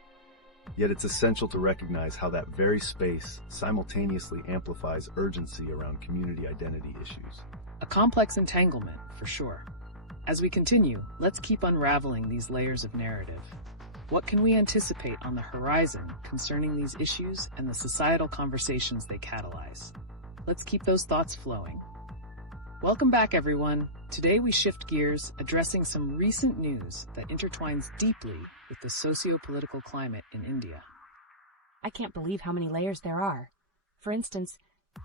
Yet it's essential to recognize how that very space simultaneously amplifies urgency around community identity issues. A complex entanglement, for sure. As we continue, let's keep unraveling these layers of narrative. What can we anticipate on the horizon concerning these issues and the societal conversations they catalyze? Let's keep those thoughts flowing. Welcome back, everyone. Today we shift gears, addressing some recent news that intertwines deeply with the socio-political climate in India. I can't believe how many layers there are. For instance,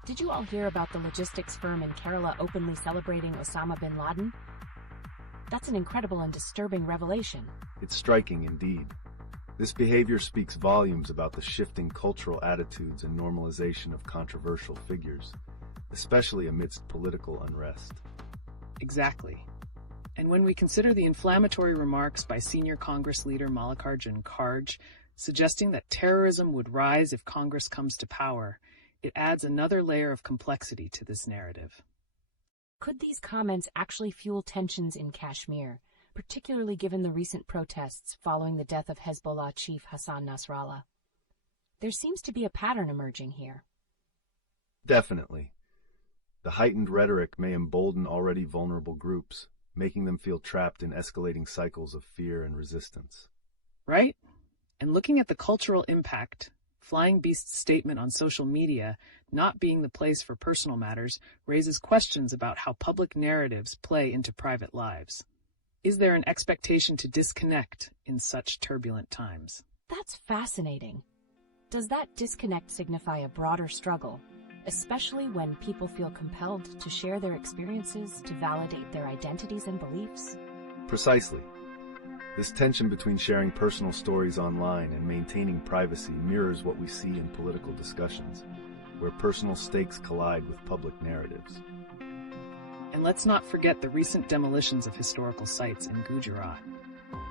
did you all hear about the logistics firm in Kerala openly celebrating Osama bin Laden? That's an incredible and disturbing revelation. It's striking indeed. This behavior speaks volumes about the shifting cultural attitudes and normalization of controversial figures, especially amidst political unrest. Exactly. And when we consider the inflammatory remarks by senior Congress leader Mallikarjun Kharge, suggesting that terrorism would rise if Congress comes to power, it adds another layer of complexity to this narrative. Could these comments actually fuel tensions in Kashmir, particularly given the recent protests following the death of Hezbollah chief Hassan Nasrallah? There seems to be a pattern emerging here. Definitely. The heightened rhetoric may embolden already vulnerable groups, making them feel trapped in escalating cycles of fear and resistance. Right? And looking at the cultural impact, Flying Beast's statement on social media not being the place for personal matters raises questions about how public narratives play into private lives. Is there an expectation to disconnect in such turbulent times? That's fascinating. Does that disconnect signify a broader struggle, especially when people feel compelled to share their experiences to validate their identities and beliefs? Precisely. This tension between sharing personal stories online and maintaining privacy mirrors what we see in political discussions, where personal stakes collide with public narratives. And let's not forget the recent demolitions of historical sites in Gujarat.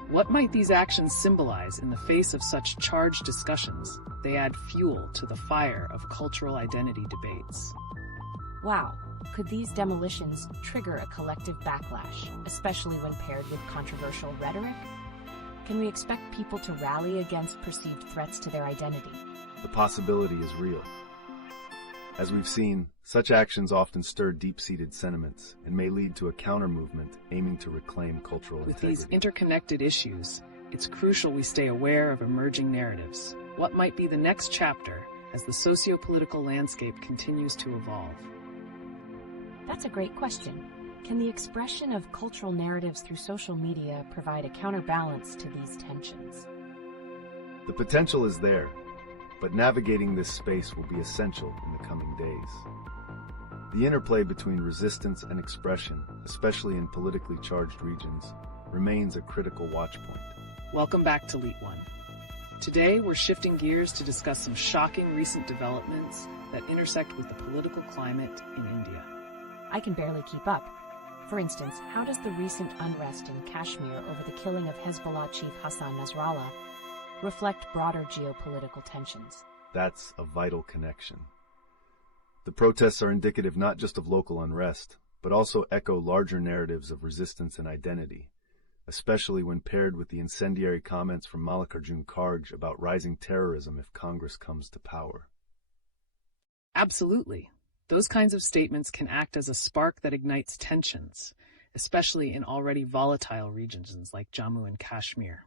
What might these actions symbolize in the face of such charged discussions? They add fuel to the fire of cultural identity debates. Wow, could these demolitions trigger a collective backlash, especially when paired with controversial rhetoric? Can we expect people to rally against perceived threats to their identity? The possibility is real. As we've seen, such actions often stir deep-seated sentiments and may lead to a counter-movement aiming to reclaim cultural integrity. With these interconnected issues, it's crucial we stay aware of emerging narratives. What might be the next chapter as the socio-political landscape continues to evolve? That's a great question. Can the expression of cultural narratives through social media provide a counterbalance to these tensions? The potential is there, but navigating this space will be essential in the coming days. The interplay between resistance and expression, especially in politically charged regions, remains a critical watchpoint. Welcome back to LeetOne. Today, we're shifting gears to discuss some shocking recent developments that intersect with the political climate in India. I can barely keep up. For instance, how does the recent unrest in Kashmir over the killing of Hezbollah chief Hassan Nasrallah reflect broader geopolitical tensions? That's a vital connection. The protests are indicative not just of local unrest, but also echo larger narratives of resistance and identity, especially when paired with the incendiary comments from Mallikarjun Kharge about rising terrorism if Congress comes to power. Absolutely. Those kinds of statements can act as a spark that ignites tensions, especially in already volatile regions like Jammu and Kashmir.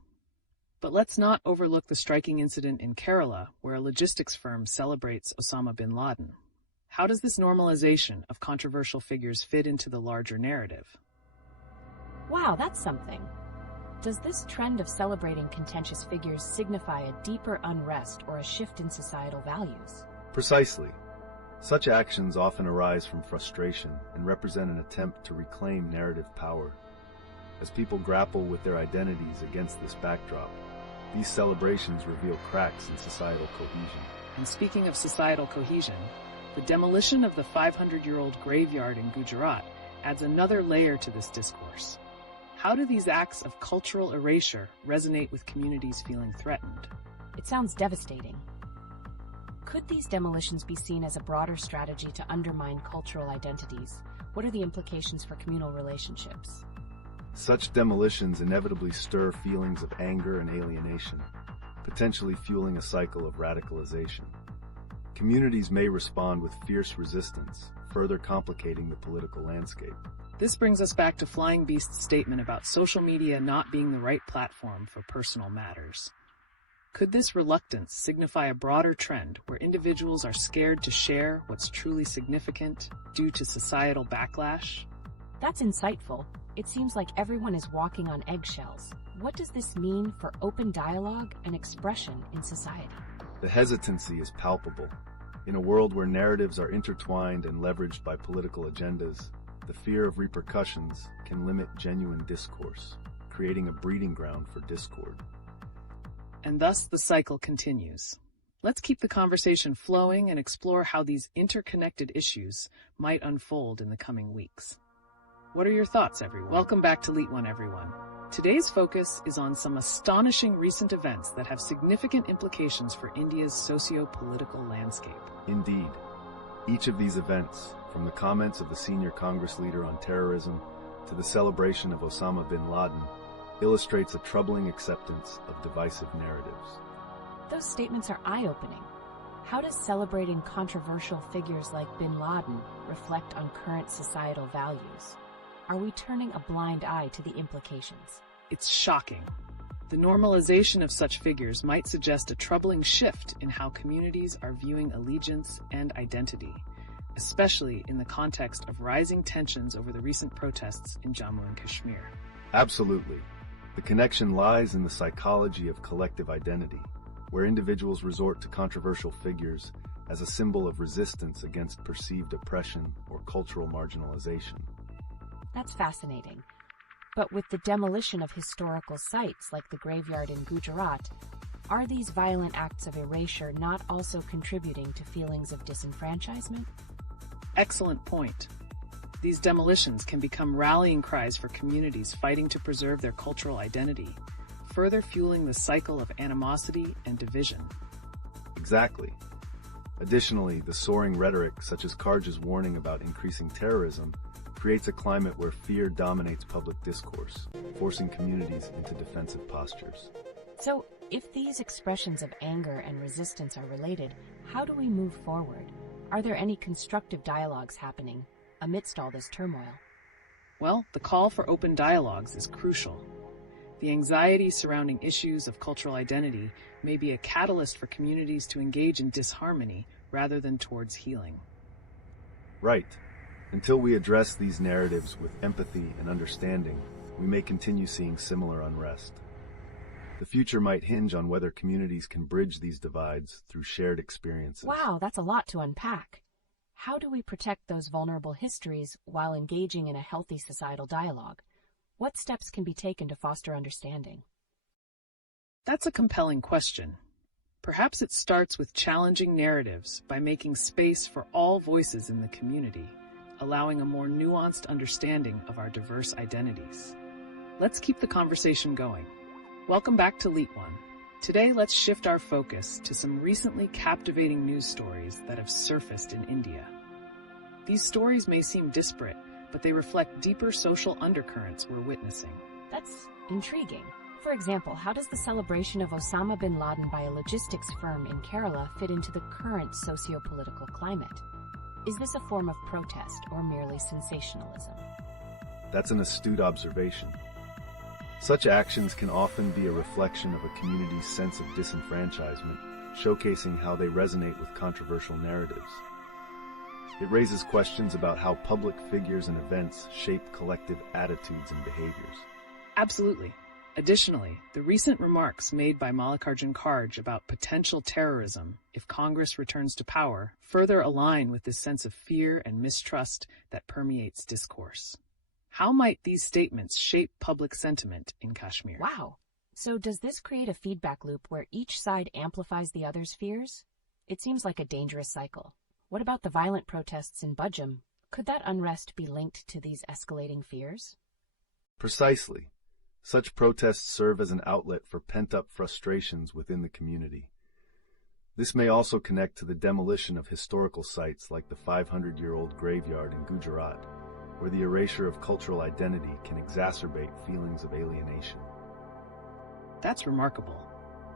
But let's not overlook the striking incident in Kerala, where a logistics firm celebrates Osama bin Laden. How does this normalization of controversial figures fit into the larger narrative? Wow, that's something. Does this trend of celebrating contentious figures signify a deeper unrest or a shift in societal values? Precisely. Such actions often arise from frustration and represent an attempt to reclaim narrative power. As people grapple with their identities against this backdrop, these celebrations reveal cracks in societal cohesion. And speaking of societal cohesion, the demolition of the 500-year-old graveyard in Gujarat adds another layer to this discourse. How do these acts of cultural erasure resonate with communities feeling threatened? It sounds devastating. Could these demolitions be seen as a broader strategy to undermine cultural identities? What are the implications for communal relationships? Such demolitions inevitably stir feelings of anger and alienation, potentially fueling a cycle of radicalization. Communities may respond with fierce resistance, further complicating the political landscape. This brings us back to Flying Beast's statement about social media not being the right platform for personal matters. Could this reluctance signify a broader trend where individuals are scared to share what's truly significant due to societal backlash? That's insightful. It seems like everyone is walking on eggshells. What does this mean for open dialogue and expression in society? The hesitancy is palpable. In a world where narratives are intertwined and leveraged by political agendas, the fear of repercussions can limit genuine discourse, creating a breeding ground for discord. And thus the cycle continues. Let's keep the conversation flowing and explore how these interconnected issues might unfold in the coming weeks. What are your thoughts, everyone? Welcome back to LeetOne, everyone. Today's focus is on some astonishing recent events that have significant implications for India's socio-political landscape. Indeed. Each of these events, from the comments of the senior Congress leader on terrorism to the celebration of Osama bin Laden, illustrates a troubling acceptance of divisive narratives. Those statements are eye-opening. How does celebrating controversial figures like bin Laden reflect on current societal values? Are we turning a blind eye to the implications? It's shocking. The normalization of such figures might suggest a troubling shift in how communities are viewing allegiance and identity, especially in the context of rising tensions over the recent protests in Jammu and Kashmir. Absolutely. The connection lies in the psychology of collective identity, where individuals resort to controversial figures as a symbol of resistance against perceived oppression or cultural marginalization. That's fascinating. But with the demolition of historical sites like the graveyard in Gujarat, are these violent acts of erasure not also contributing to feelings of disenfranchisement? Excellent point. These demolitions can become rallying cries for communities fighting to preserve their cultural identity, further fueling the cycle of animosity and division. Exactly. Additionally, the soaring rhetoric, such as Karj's warning about increasing terrorism, creates a climate where fear dominates public discourse, forcing communities into defensive postures. So, if these expressions of anger and resistance are related, how do we move forward? Are there any constructive dialogues happening amidst all this turmoil? Well, the call for open dialogues is crucial. The anxiety surrounding issues of cultural identity may be a catalyst for communities to engage in disharmony rather than towards healing. Right. Until we address these narratives with empathy and understanding, we may continue seeing similar unrest. The future might hinge on whether communities can bridge these divides through shared experiences. Wow, that's a lot to unpack. How do we protect those vulnerable histories while engaging in a healthy societal dialogue? What steps can be taken to foster understanding? That's a compelling question. Perhaps it starts with challenging narratives by making space for all voices in the community, allowing a more nuanced understanding of our diverse identities. Let's keep the conversation going. Welcome back to LeetOne. Today, let's shift our focus to some recently captivating news stories that have surfaced in India. These stories may seem disparate, but they reflect deeper social undercurrents we're witnessing. That's intriguing. For example, how does the celebration of Osama bin Laden by a logistics firm in Kerala fit into the current socio-political climate? Is this a form of protest or merely sensationalism? That's an astute observation. Such actions can often be a reflection of a community's sense of disenfranchisement, showcasing how they resonate with controversial narratives. It raises questions about how public figures and events shape collective attitudes and behaviors. Absolutely. Additionally, the recent remarks made by Mallikarjun Kharge about potential terrorism if Congress returns to power further align with this sense of fear and mistrust that permeates discourse. How might these statements shape public sentiment in Kashmir? Wow. So does this create a feedback loop where each side amplifies the other's fears? It seems like a dangerous cycle. What about the violent protests in Budjam? Could that unrest be linked to these escalating fears? Precisely. Such protests serve as an outlet for pent-up frustrations within the community. This may also connect to the demolition of historical sites like the 500-year-old graveyard in Gujarat, where the erasure of cultural identity can exacerbate feelings of alienation. That's remarkable.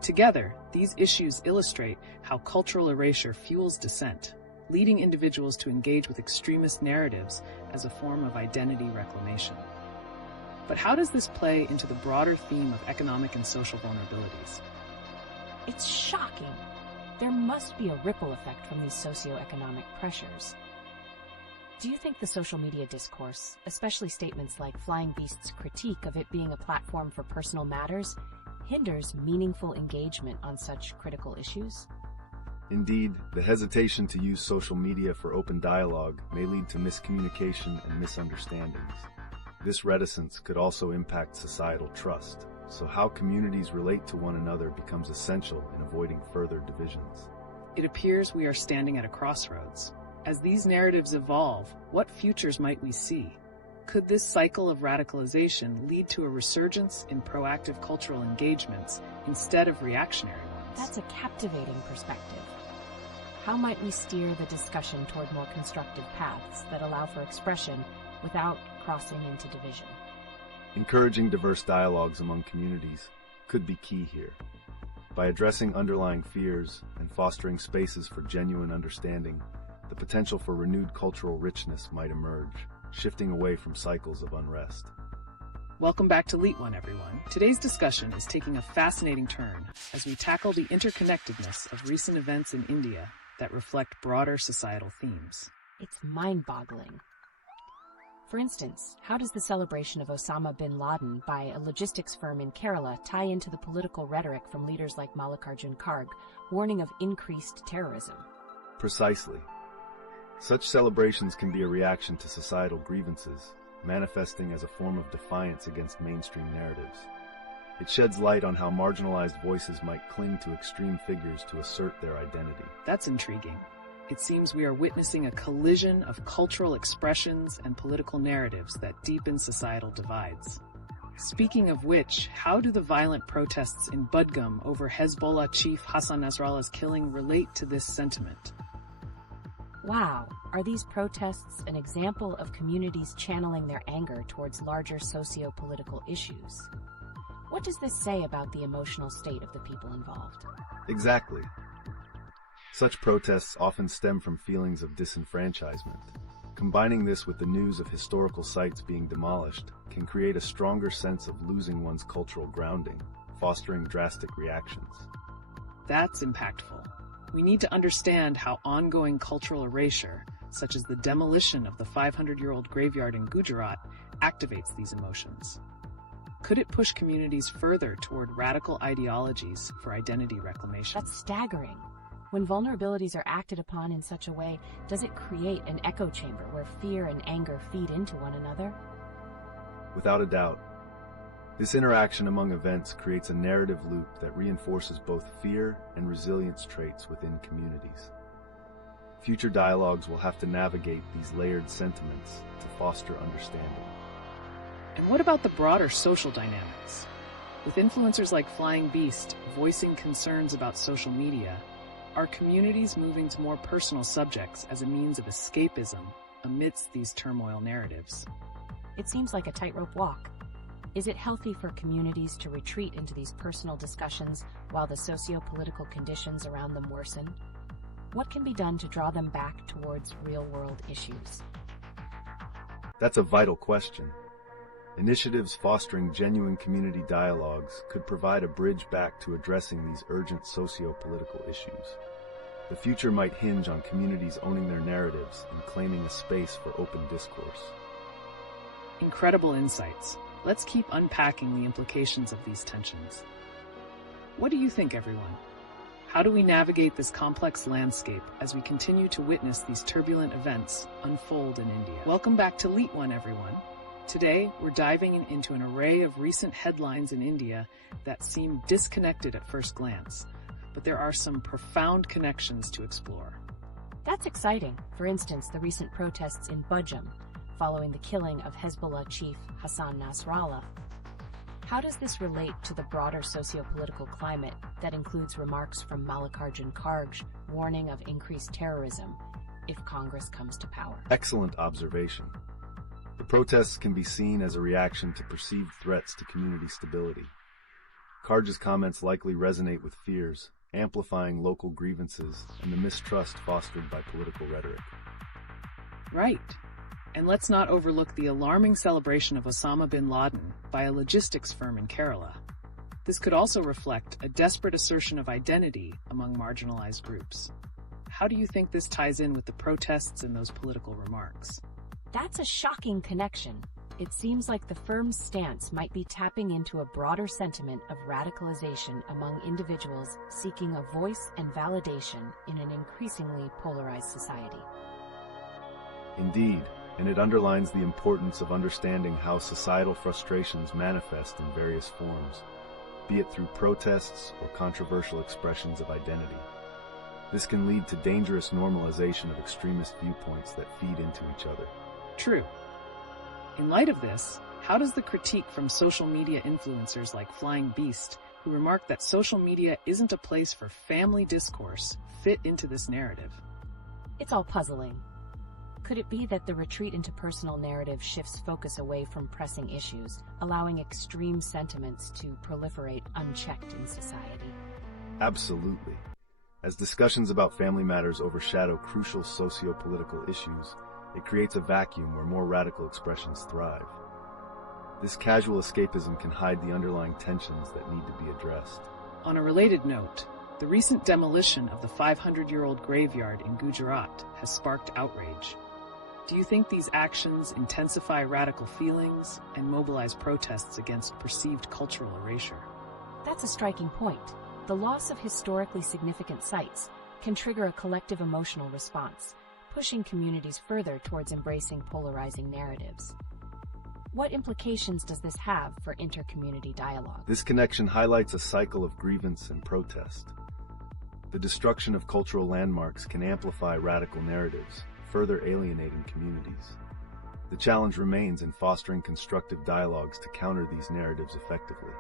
Together, these issues illustrate how cultural erasure fuels dissent, leading individuals to engage with extremist narratives as a form of identity reclamation. But how does this play into the broader theme of economic and social vulnerabilities? It's shocking. There must be a ripple effect from these socioeconomic pressures. Do you think the social media discourse, especially statements like Flying Beast's critique of it being a platform for personal matters, hinders meaningful engagement on such critical issues? Indeed, the hesitation to use social media for open dialogue may lead to miscommunication and misunderstandings. This reticence could also impact societal trust, so how communities relate to one another becomes essential in avoiding further divisions. It appears we are standing at a crossroads. As these narratives evolve, what futures might we see? Could this cycle of radicalization lead to a resurgence in proactive cultural engagements instead of reactionary ones? That's a captivating perspective. How might we steer the discussion toward more constructive paths that allow for expression without crossing into division? Encouraging diverse dialogues among communities could be key here. By addressing underlying fears and fostering spaces for genuine understanding, the potential for renewed cultural richness might emerge, shifting away from cycles of unrest. Welcome back to LeetOne, everyone. Today's discussion is taking a fascinating turn as we tackle the interconnectedness of recent events in India that reflect broader societal themes. It's mind-boggling. For instance, how does the celebration of Osama bin Laden by a logistics firm in Kerala tie into the political rhetoric from leaders like Mallikarjun Kharge, warning of increased terrorism? Precisely. Such celebrations can be a reaction to societal grievances, manifesting as a form of defiance against mainstream narratives. It sheds light on how marginalized voices might cling to extreme figures to assert their identity. That's intriguing. It seems we are witnessing a collision of cultural expressions and political narratives that deepen societal divides. Speaking of which, how do the violent protests in Budgam over Hezbollah chief Hassan Nasrallah's killing relate to this sentiment? Wow, are these protests an example of communities channeling their anger towards larger socio-political issues? What does this say about the emotional state of the people involved? Exactly. Such protests often stem from feelings of disenfranchisement. Combining this with the news of historical sites being demolished can create a stronger sense of losing one's cultural grounding, fostering drastic reactions. That's impactful. We need to understand how ongoing cultural erasure, such as the demolition of the 500-year-old graveyard in Gujarat, activates these emotions. Could it push communities further toward radical ideologies for identity reclamation? That's staggering. When vulnerabilities are acted upon in such a way, does it create an echo chamber where fear and anger feed into one another? Without a doubt, this interaction among events creates a narrative loop that reinforces both fear and resilience traits within communities. Future dialogues will have to navigate these layered sentiments to foster understanding. And what about the broader social dynamics? With influencers like Flying Beast voicing concerns about social media, are communities moving to more personal subjects as a means of escapism amidst these turmoil narratives? It seems like a tightrope walk. Is it healthy for communities to retreat into these personal discussions while the socio-political conditions around them worsen? What can be done to draw them back towards real-world issues? That's a vital question. Initiatives fostering genuine community dialogues could provide a bridge back to addressing these urgent socio-political issues. The future might hinge on communities owning their narratives and claiming a space for open discourse. Incredible insights. Let's keep unpacking the implications of these tensions. What do you think, everyone? How do we navigate this complex landscape as we continue to witness these turbulent events unfold in India? Welcome back to LeetOne, everyone. Today, we're diving into an array of recent headlines in India that seem disconnected at first glance, but there are some profound connections to explore. That's exciting. For instance, the recent protests in Budgam, following the killing of Hezbollah chief Hassan Nasrallah. How does this relate to the broader socio-political climate that includes remarks from Mallikarjun Kharge warning of increased terrorism if Congress comes to power? Excellent observation. The protests can be seen as a reaction to perceived threats to community stability. Kharge's comments likely resonate with fears, amplifying local grievances and the mistrust fostered by political rhetoric. Right. And let's not overlook the alarming celebration of Osama bin Laden by a logistics firm in Kerala. This could also reflect a desperate assertion of identity among marginalized groups. How do you think this ties in with the protests and those political remarks? That's a shocking connection. It seems like the firm's stance might be tapping into a broader sentiment of radicalization among individuals seeking a voice and validation in an increasingly polarized society. Indeed, and it underlines the importance of understanding how societal frustrations manifest in various forms, be it through protests or controversial expressions of identity. This can lead to dangerous normalization of extremist viewpoints that feed into each other. True. In light of this, how does the critique from social media influencers like Flying Beast, who remark that social media isn't a place for family discourse, fit into this narrative? It's all puzzling. Could it be that the retreat into personal narrative shifts focus away from pressing issues, allowing extreme sentiments to proliferate unchecked in society? Absolutely. As discussions about family matters overshadow crucial socio-political issues, it creates a vacuum where more radical expressions thrive. This casual escapism can hide the underlying tensions that need to be addressed. On a related note, the recent demolition of the 500-year-old graveyard in Gujarat has sparked outrage. Do you think these actions intensify radical feelings and mobilize protests against perceived cultural erasure? That's a striking point. The loss of historically significant sites can trigger a collective emotional response, pushing communities further towards embracing polarizing narratives. What implications does this have for inter-community dialogue? This connection highlights a cycle of grievance and protest. The destruction of cultural landmarks can amplify radical narratives, further alienating communities. The challenge remains in fostering constructive dialogues to counter these narratives effectively.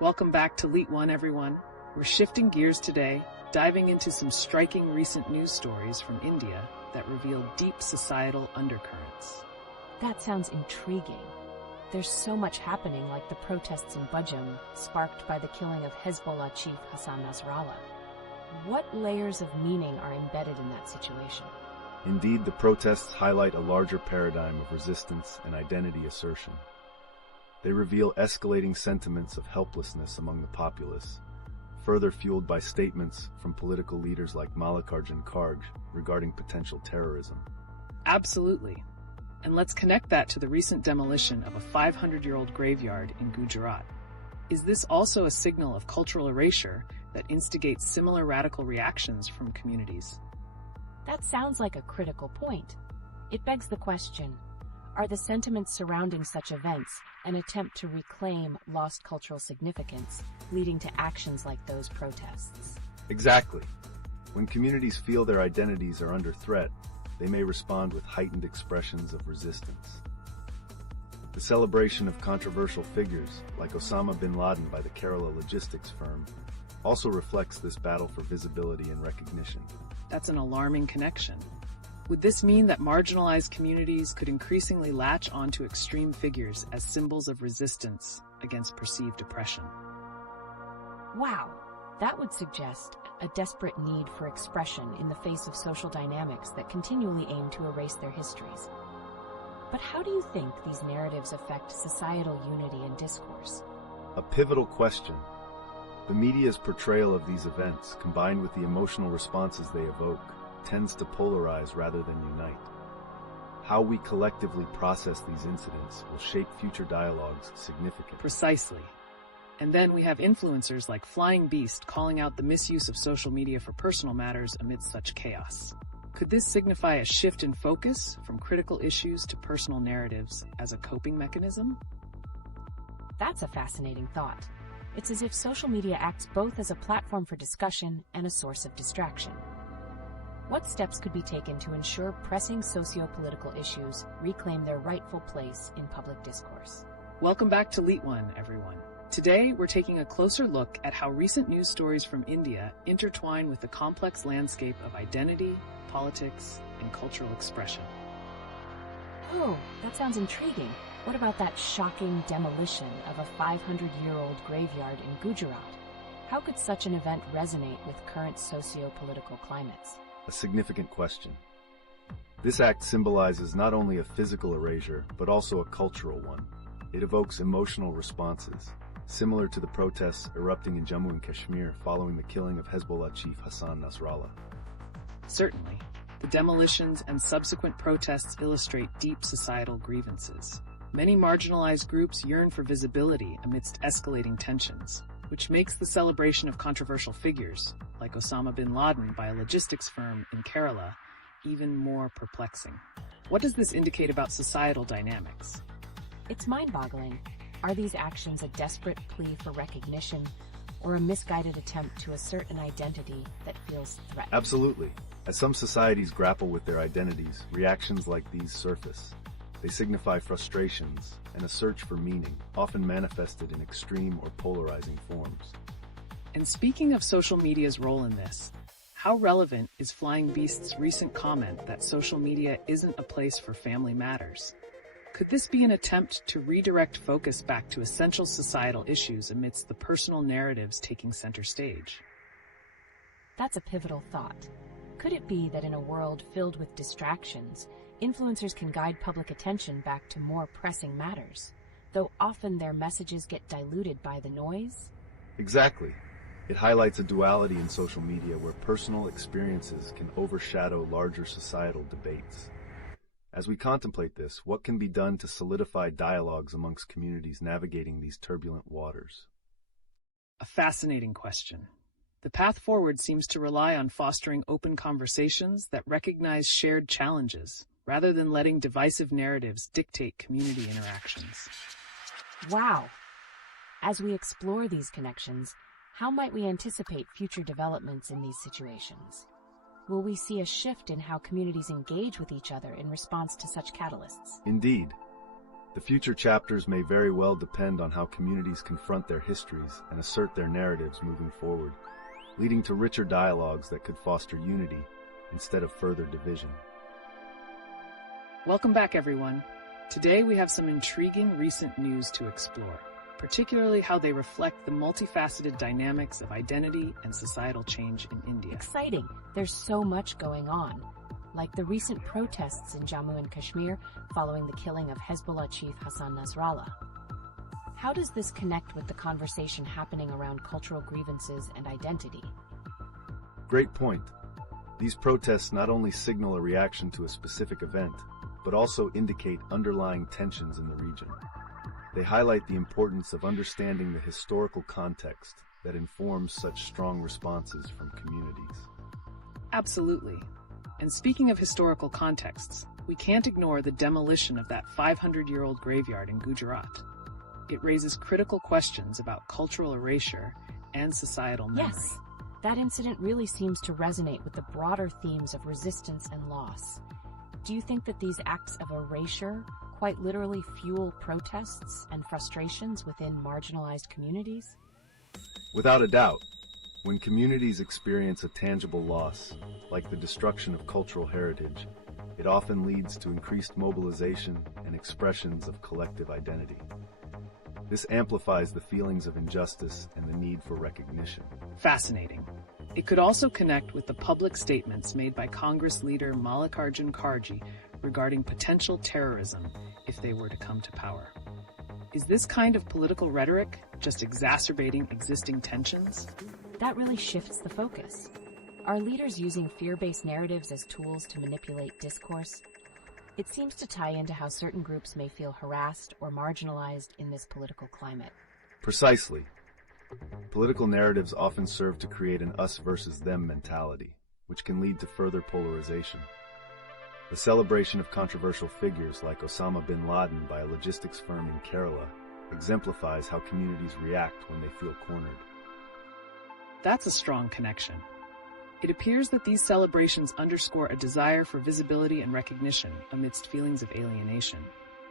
Welcome back to LeetOne, everyone. We're shifting gears today, diving into some striking recent news stories from India that reveal deep societal undercurrents. That sounds intriguing. There's so much happening, like the protests in Bajam, sparked by the killing of Hezbollah chief Hassan Nasrallah. What layers of meaning are embedded in that situation? Indeed, the protests highlight a larger paradigm of resistance and identity assertion. They reveal escalating sentiments of helplessness among the populace, further fueled by statements from political leaders like Mallikarjun Kharge regarding potential terrorism. Absolutely. And let's connect that to the recent demolition of a 500-year-old graveyard in Gujarat. Is this also a signal of cultural erasure that instigates similar radical reactions from communities? That sounds like a critical point. It begs the question, are the sentiments surrounding such events an attempt to reclaim lost cultural significance, leading to actions like those protests? Exactly. When communities feel their identities are under threat, they may respond with heightened expressions of resistance. The celebration of controversial figures, like Osama bin Laden by the Kerala logistics firm, also reflects this battle for visibility and recognition. That's an alarming connection. Would this mean that marginalized communities could increasingly latch onto extreme figures as symbols of resistance against perceived oppression? Wow, that would suggest a desperate need for expression in the face of social dynamics that continually aim to erase their histories. But how do you think these narratives affect societal unity and discourse? A pivotal question. The media's portrayal of these events, combined with the emotional responses they evoke, tends to polarize rather than unite. How we collectively process these incidents will shape future dialogues significantly. Precisely. And then we have influencers like Flying Beast calling out the misuse of social media for personal matters amidst such chaos. Could this signify a shift in focus from critical issues to personal narratives as a coping mechanism? That's a fascinating thought. It's as if social media acts both as a platform for discussion and a source of distraction. What steps could be taken to ensure pressing socio-political issues reclaim their rightful place in public discourse? Welcome back to LeetOne, everyone. Today, we're taking a closer look at how recent news stories from India intertwine with the complex landscape of identity, politics, and cultural expression. Oh, that sounds intriguing. What about that shocking demolition of a 500-year-old graveyard in Gujarat? How could such an event resonate with current socio-political climates? A significant question. This act symbolizes not only a physical erasure, but also a cultural one. It evokes emotional responses, similar to the protests erupting in Jammu and Kashmir following the killing of Hezbollah chief Hassan Nasrallah. Certainly, the demolitions and subsequent protests illustrate deep societal grievances. Many marginalized groups yearn for visibility amidst escalating tensions, which makes the celebration of controversial figures, like Osama bin Laden by a logistics firm in Kerala, even more perplexing. What does this indicate about societal dynamics? It's mind-boggling. Are these actions a desperate plea for recognition, or a misguided attempt to assert an identity that feels threatened? Absolutely. As some societies grapple with their identities, reactions like these surface. They signify frustrations and a search for meaning, often manifested in extreme or polarizing forms. And speaking of social media's role in this, how relevant is Flying Beast's recent comment that social media isn't a place for family matters? Could this be an attempt to redirect focus back to essential societal issues amidst the personal narratives taking center stage? That's a pivotal thought. Could it be that in a world filled with distractions, influencers can guide public attention back to more pressing matters, though often their messages get diluted by the noise? Exactly. It highlights a duality in social media where personal experiences can overshadow larger societal debates. As we contemplate this, what can be done to solidify dialogues amongst communities navigating these turbulent waters? A fascinating question. The path forward seems to rely on fostering open conversations that recognize shared challenges, rather than letting divisive narratives dictate community interactions. Wow! As we explore these connections, how might we anticipate future developments in these situations? Will we see a shift in how communities engage with each other in response to such catalysts? Indeed. The future chapters may very well depend on how communities confront their histories and assert their narratives moving forward, leading to richer dialogues that could foster unity instead of further division. Welcome back, everyone. Today we have some intriguing recent news to explore, particularly how they reflect the multifaceted dynamics of identity and societal change in India. Exciting! There's so much going on, like the recent protests in Jammu and Kashmir following the killing of Hezbollah chief Hassan Nasrallah. How does this connect with the conversation happening around cultural grievances and identity? Great point. These protests not only signal a reaction to a specific event, but also indicate underlying tensions in the region. They highlight the importance of understanding the historical context that informs such strong responses from communities. Absolutely. And speaking of historical contexts, we can't ignore the demolition of that 500-year-old graveyard in Gujarat. It raises critical questions about cultural erasure and societal memory. Yes, that incident really seems to resonate with the broader themes of resistance and loss. Do you think that these acts of erasure quite literally fuel protests and frustrations within marginalized communities? Without a doubt, when communities experience a tangible loss, like the destruction of cultural heritage, it often leads to increased mobilization and expressions of collective identity. This amplifies the feelings of injustice and the need for recognition. Fascinating. It could also connect with the public statements made by Congress leader Mallikarjun Kharge regarding potential terrorism if they were to come to power. Is this kind of political rhetoric just exacerbating existing tensions? That really shifts the focus. Are leaders using fear-based narratives as tools to manipulate discourse? It seems to tie into how certain groups may feel harassed or marginalized in this political climate. Precisely. Political narratives often serve to create an us versus them mentality, which can lead to further polarization. The celebration of controversial figures like Osama bin Laden by a logistics firm in Kerala exemplifies how communities react when they feel cornered. That's a strong connection. It appears that these celebrations underscore a desire for visibility and recognition amidst feelings of alienation.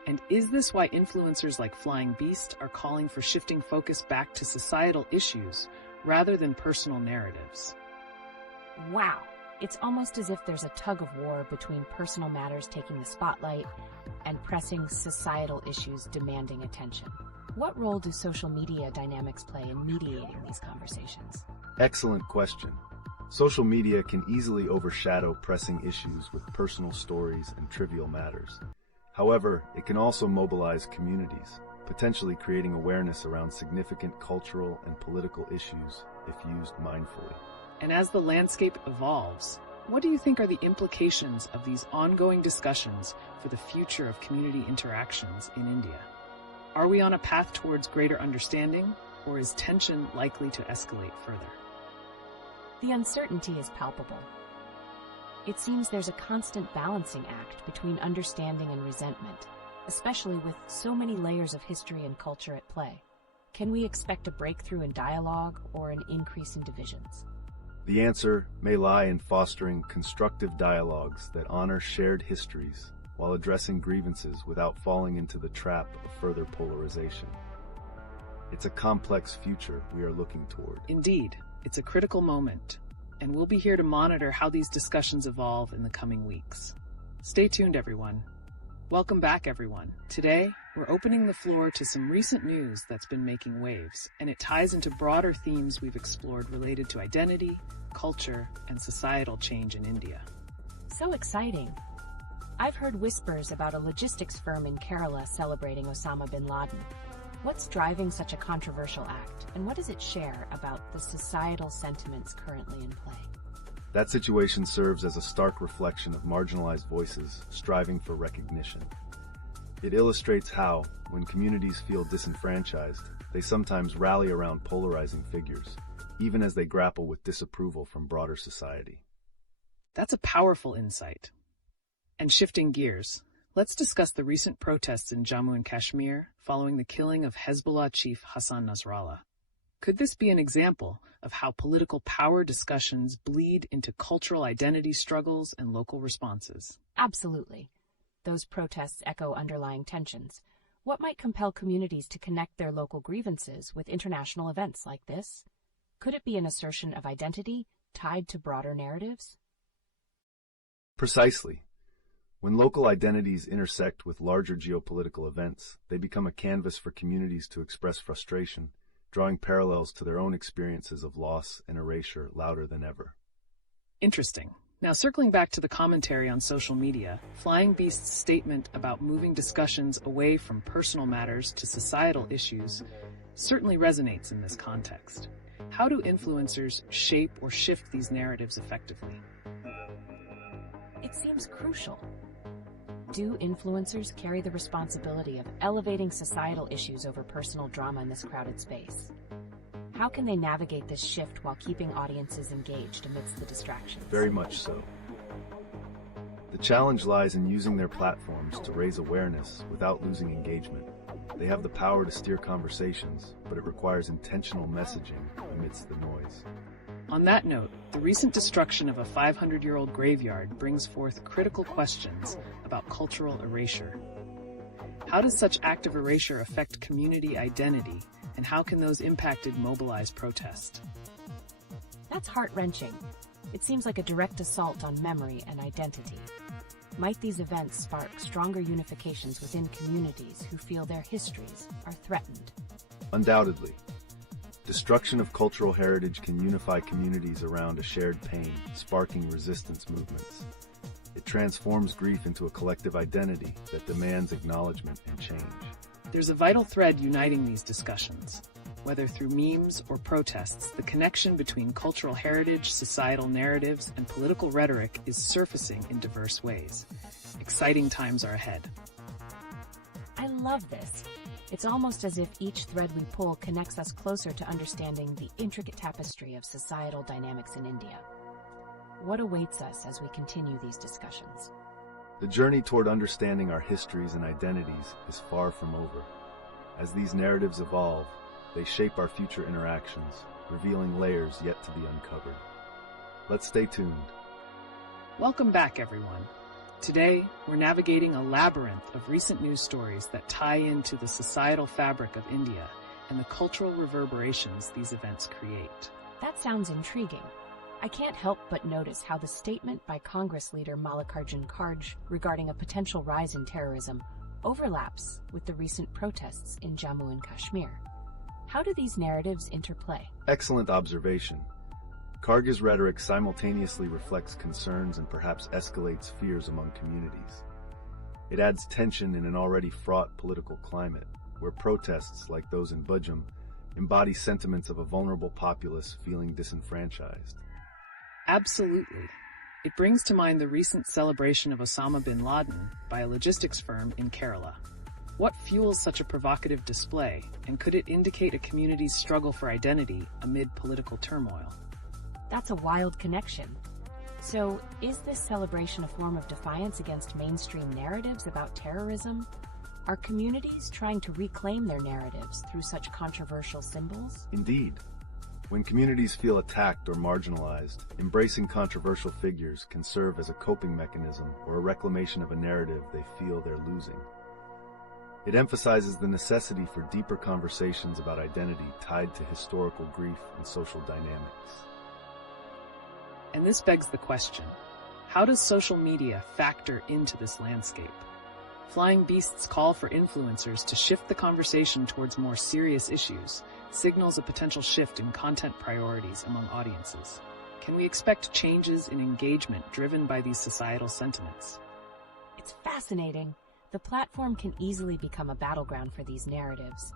And is this why influencers like Flying Beast are calling for shifting focus back to societal issues rather than personal narratives? Wow! It's almost as if there's a tug of war between personal matters taking the spotlight and pressing societal issues demanding attention. What role do social media dynamics play in mediating these conversations? Excellent question. Social media can easily overshadow pressing issues with personal stories and trivial matters. However, it can also mobilize communities, potentially creating awareness around significant cultural and political issues if used mindfully. And as the landscape evolves, what do you think are the implications of these ongoing discussions for the future of community interactions in India? Are we on a path towards greater understanding, or is tension likely to escalate further? The uncertainty is palpable. It seems there's a constant balancing act between understanding and resentment, especially with so many layers of history and culture at play. Can we expect a breakthrough in dialogue or an increase in divisions? The answer may lie in fostering constructive dialogues that honor shared histories while addressing grievances without falling into the trap of further polarization. It's a complex future we are looking toward. Indeed, it's a critical moment, and we'll be here to monitor how these discussions evolve in the coming weeks. Stay tuned, everyone. Welcome back, everyone. Today, we're opening the floor to some recent news that's been making waves, and it ties into broader themes we've explored related to identity, culture, and societal change in India. So exciting. I've heard whispers about a logistics firm in Kerala celebrating Osama bin Laden. What's driving such a controversial act, and what does it share about the societal sentiments currently in play? That situation serves as a stark reflection of marginalized voices striving for recognition. It illustrates how, when communities feel disenfranchised, they sometimes rally around polarizing figures, even as they grapple with disapproval from broader society. That's a powerful insight. And shifting gears, let's discuss the recent protests in Jammu and Kashmir following the killing of Hezbollah chief Hassan Nasrallah. Could this be an example of how political power discussions bleed into cultural identity struggles and local responses? Absolutely. Those protests echo underlying tensions. What might compel communities to connect their local grievances with international events like this? Could it be an assertion of identity tied to broader narratives? Precisely. When local identities intersect with larger geopolitical events, they become a canvas for communities to express frustration, drawing parallels to their own experiences of loss and erasure louder than ever. Interesting. Now, circling back to the commentary on social media, Flying Beast's statement about moving discussions away from personal matters to societal issues certainly resonates in this context. How do influencers shape or shift these narratives effectively? It seems crucial. Do influencers carry the responsibility of elevating societal issues over personal drama in this crowded space? How can they navigate this shift while keeping audiences engaged amidst the distractions? Very much so. The challenge lies in using their platforms to raise awareness without losing engagement. They have the power to steer conversations, but it requires intentional messaging amidst the noise. On that note, the recent destruction of a 500-year-old graveyard brings forth critical questions about cultural erasure. How does such active erasure affect community identity, and how can those impacted mobilize protest? That's heart-wrenching. It seems like a direct assault on memory and identity. Might these events spark stronger unifications within communities who feel their histories are threatened? Undoubtedly. Destruction of cultural heritage can unify communities around a shared pain, sparking resistance movements. It transforms grief into a collective identity that demands acknowledgement and change. There's a vital thread uniting these discussions. Whether through memes or protests, the connection between cultural heritage, societal narratives, and political rhetoric is surfacing in diverse ways. Exciting times are ahead. I love this. It's almost as if each thread we pull connects us closer to understanding the intricate tapestry of societal dynamics in India. What awaits us as we continue these discussions? The journey toward understanding our histories and identities is far from over. As these narratives evolve, they shape our future interactions, revealing layers yet to be uncovered. Let's stay tuned. Welcome back, everyone. Today, we're navigating a labyrinth of recent news stories that tie into the societal fabric of India and the cultural reverberations these events create. That sounds intriguing. I can't help but notice how the statement by Congress leader Mallikarjun Kharge regarding a potential rise in terrorism overlaps with the recent protests in Jammu and Kashmir. How do these narratives interplay? Excellent observation. Kharge's rhetoric simultaneously reflects concerns and perhaps escalates fears among communities. It adds tension in an already fraught political climate, where protests like those in Bajam embody sentiments of a vulnerable populace feeling disenfranchised. Absolutely. It brings to mind the recent celebration of Osama bin Laden by a logistics firm in Kerala. What fuels such a provocative display, and could it indicate a community's struggle for identity amid political turmoil? That's a wild connection. So, is this celebration a form of defiance against mainstream narratives about terrorism? Are communities trying to reclaim their narratives through such controversial symbols? Indeed. When communities feel attacked or marginalized, embracing controversial figures can serve as a coping mechanism or a reclamation of a narrative they feel they're losing. It emphasizes the necessity for deeper conversations about identity tied to historical grief and social dynamics. And this begs the question, how does social media factor into this landscape? Flying Beast's call for influencers to shift the conversation towards more serious issues signals a potential shift in content priorities among audiences. Can we expect changes in engagement driven by these societal sentiments? It's fascinating. The platform can easily become a battleground for these narratives.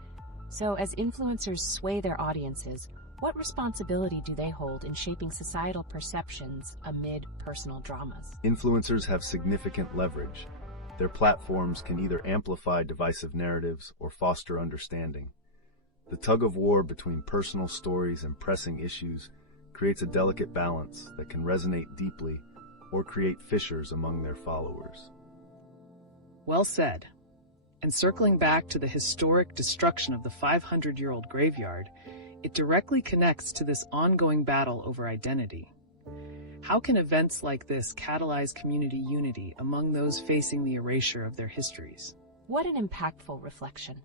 So as influencers sway their audiences, what responsibility do they hold in shaping societal perceptions amid personal dramas? Influencers have significant leverage. Their platforms can either amplify divisive narratives or foster understanding. The tug-of-war between personal stories and pressing issues creates a delicate balance that can resonate deeply or create fissures among their followers. Well said. And circling back to the historic destruction of the 500-year-old graveyard, it directly connects to this ongoing battle over identity. How can events like this catalyze community unity among those facing the erasure of their histories? What an impactful reflection.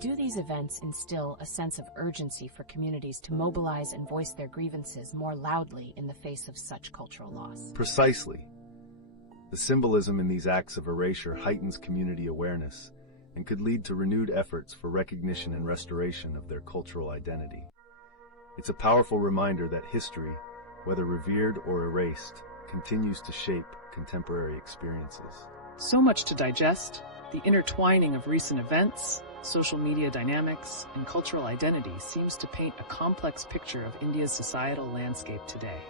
Do these events instill a sense of urgency for communities to mobilize and voice their grievances more loudly in the face of such cultural loss? Precisely. The symbolism in these acts of erasure heightens community awareness and could lead to renewed efforts for recognition and restoration of their cultural identity. It's a powerful reminder that history, whether revered or erased, continues to shape contemporary experiences. So much to digest. The intertwining of recent events, social media dynamics, and cultural identity seems to paint a complex picture of India's societal landscape today.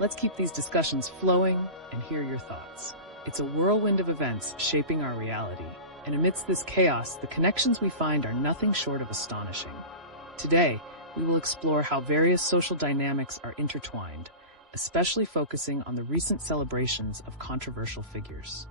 Let's keep these discussions flowing and hear your thoughts. It's a whirlwind of events shaping our reality, and amidst this chaos, the connections we find are nothing short of astonishing. Today, we will explore how various social dynamics are intertwined, especially focusing on the recent celebrations of controversial figures.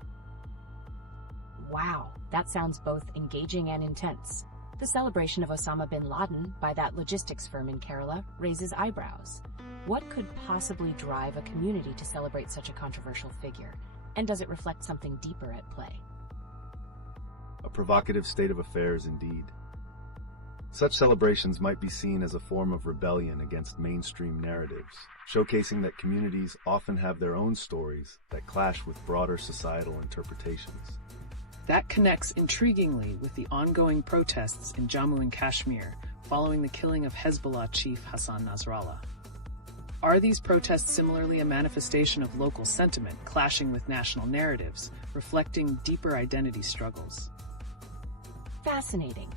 Wow, that sounds both engaging and intense. The celebration of Osama bin Laden by that logistics firm in Kerala raises eyebrows. What could possibly drive a community to celebrate such a controversial figure? And does it reflect something deeper at play? A provocative state of affairs indeed. Such celebrations might be seen as a form of rebellion against mainstream narratives, showcasing that communities often have their own stories that clash with broader societal interpretations. That connects intriguingly with the ongoing protests in Jammu and Kashmir following the killing of Hezbollah chief Hassan Nasrallah. Are these protests similarly a manifestation of local sentiment clashing with national narratives, reflecting deeper identity struggles? Fascinating.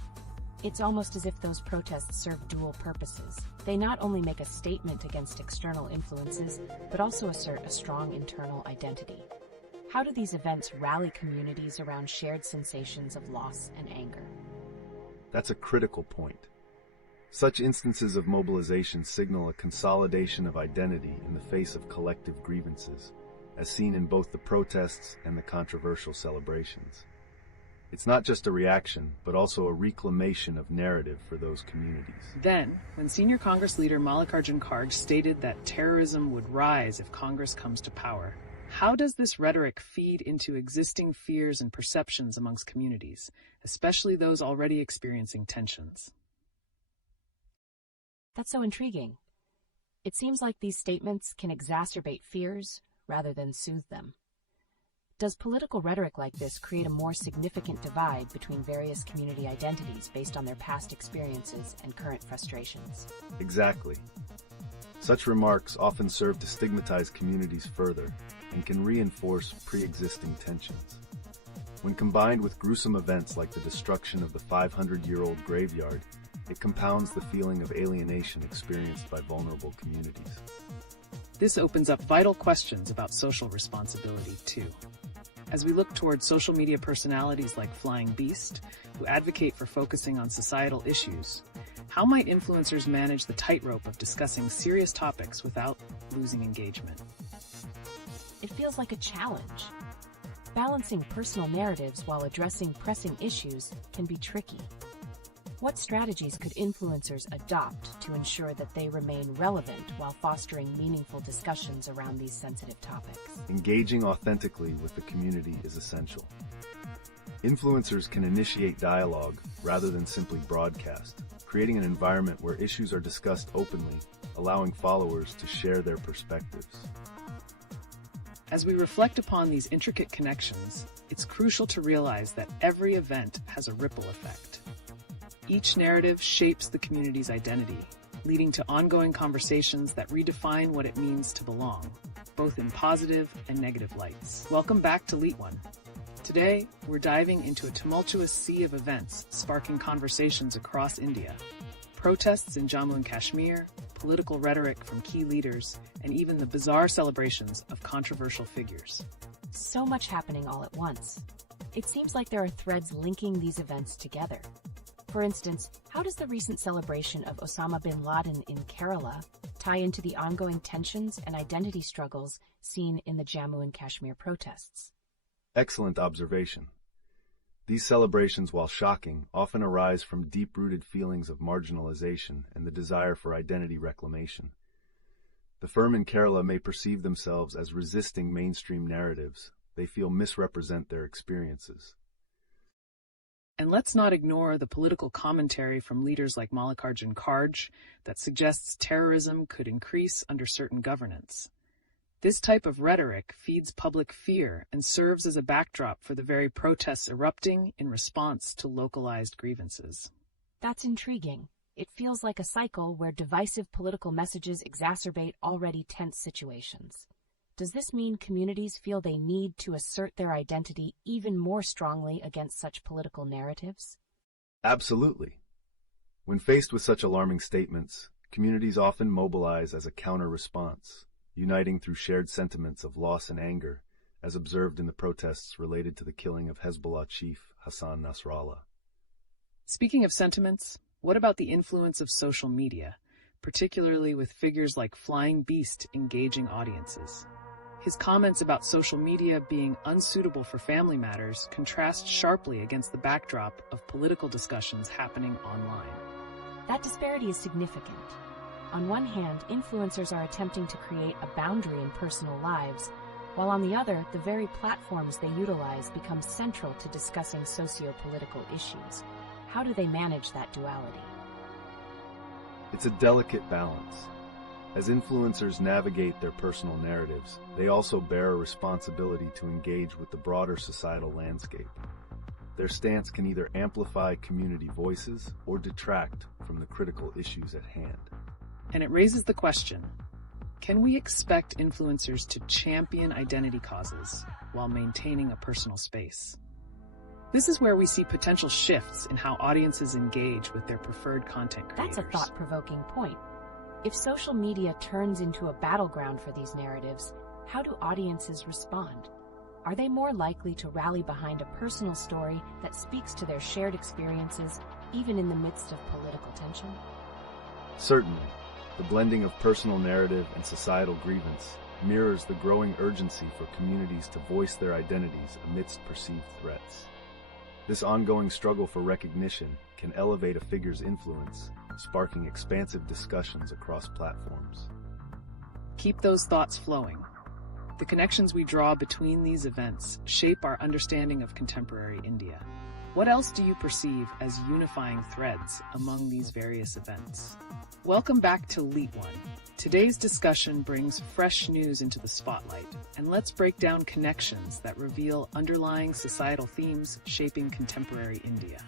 It's almost as if those protests serve dual purposes. They not only make a statement against external influences, but also assert a strong internal identity. How do these events rally communities around shared sensations of loss and anger? That's a critical point. Such instances of mobilization signal a consolidation of identity in the face of collective grievances, as seen in both the protests and the controversial celebrations. It's not just a reaction, but also a reclamation of narrative for those communities. Then, when senior Congress leader Mallikarjun Kharge stated that terrorism would rise if Congress comes to power, how does this rhetoric feed into existing fears and perceptions amongst communities, especially those already experiencing tensions? That's so intriguing. It seems like these statements can exacerbate fears rather than soothe them. Does political rhetoric like this create a more significant divide between various community identities based on their past experiences and current frustrations? Exactly. Such remarks often serve to stigmatize communities further and can reinforce pre-existing tensions. When combined with gruesome events like the destruction of the 500-year-old graveyard, it compounds the feeling of alienation experienced by vulnerable communities. This opens up vital questions about social responsibility, too. As we look toward social media personalities like Flying Beast, who advocate for focusing on societal issues, how might influencers manage the tightrope of discussing serious topics without losing engagement? It feels like a challenge. Balancing personal narratives while addressing pressing issues can be tricky. What strategies could influencers adopt to ensure that they remain relevant while fostering meaningful discussions around these sensitive topics? Engaging authentically with the community is essential. Influencers can initiate dialogue rather than simply broadcast, creating an environment where issues are discussed openly, allowing followers to share their perspectives. As we reflect upon these intricate connections, it's crucial to realize that every event has a ripple effect. Each narrative shapes the community's identity, leading to ongoing conversations that redefine what it means to belong, both in positive and negative lights. Welcome back to LeetOne. Today, we're diving into a tumultuous sea of events sparking conversations across India. Protests in Jammu and Kashmir, political rhetoric from key leaders, and even the bizarre celebrations of controversial figures. So much happening all at once. It seems like there are threads linking these events together. For instance, how does the recent celebration of Osama bin Laden in Kerala tie into the ongoing tensions and identity struggles seen in the Jammu and Kashmir protests? Excellent observation. These celebrations, while shocking, often arise from deep-rooted feelings of marginalization and the desire for identity reclamation. The firm in Kerala may perceive themselves as resisting mainstream narratives. They feel misrepresent their experiences. And let's not ignore the political commentary from leaders like Mallikarjun Kharge that suggests terrorism could increase under certain governance. This type of rhetoric feeds public fear and serves as a backdrop for the very protests erupting in response to localized grievances. That's intriguing. It feels like a cycle where divisive political messages exacerbate already tense situations. Does this mean communities feel they need to assert their identity even more strongly against such political narratives? Absolutely. When faced with such alarming statements, communities often mobilize as a counter-response, uniting through shared sentiments of loss and anger, as observed in the protests related to the killing of Hezbollah chief Hassan Nasrallah. Speaking of sentiments, what about the influence of social media, particularly with figures like Flying Beast engaging audiences? His comments about social media being unsuitable for family matters contrast sharply against the backdrop of political discussions happening online. That disparity is significant. On one hand, influencers are attempting to create a boundary in personal lives, while on the other, the very platforms they utilize become central to discussing socio-political issues. How do they manage that duality? It's a delicate balance. As influencers navigate their personal narratives, they also bear a responsibility to engage with the broader societal landscape. Their stance can either amplify community voices or detract from the critical issues at hand. And it raises the question, can we expect influencers to champion identity causes while maintaining a personal space? This is where we see potential shifts in how audiences engage with their preferred content creators. That's a thought-provoking point. If social media turns into a battleground for these narratives, how do audiences respond? Are they more likely to rally behind a personal story that speaks to their shared experiences, even in the midst of political tension? Certainly. The blending of personal narrative and societal grievance mirrors the growing urgency for communities to voice their identities amidst perceived threats. This ongoing struggle for recognition can elevate a figure's influence, sparking expansive discussions across platforms. Keep those thoughts flowing. The connections we draw between these events shape our understanding of contemporary India. What else do you perceive as unifying threads among these various events? Welcome back to LeetOne. Today's discussion brings fresh news into the spotlight, and let's break down connections that reveal underlying societal themes shaping contemporary India.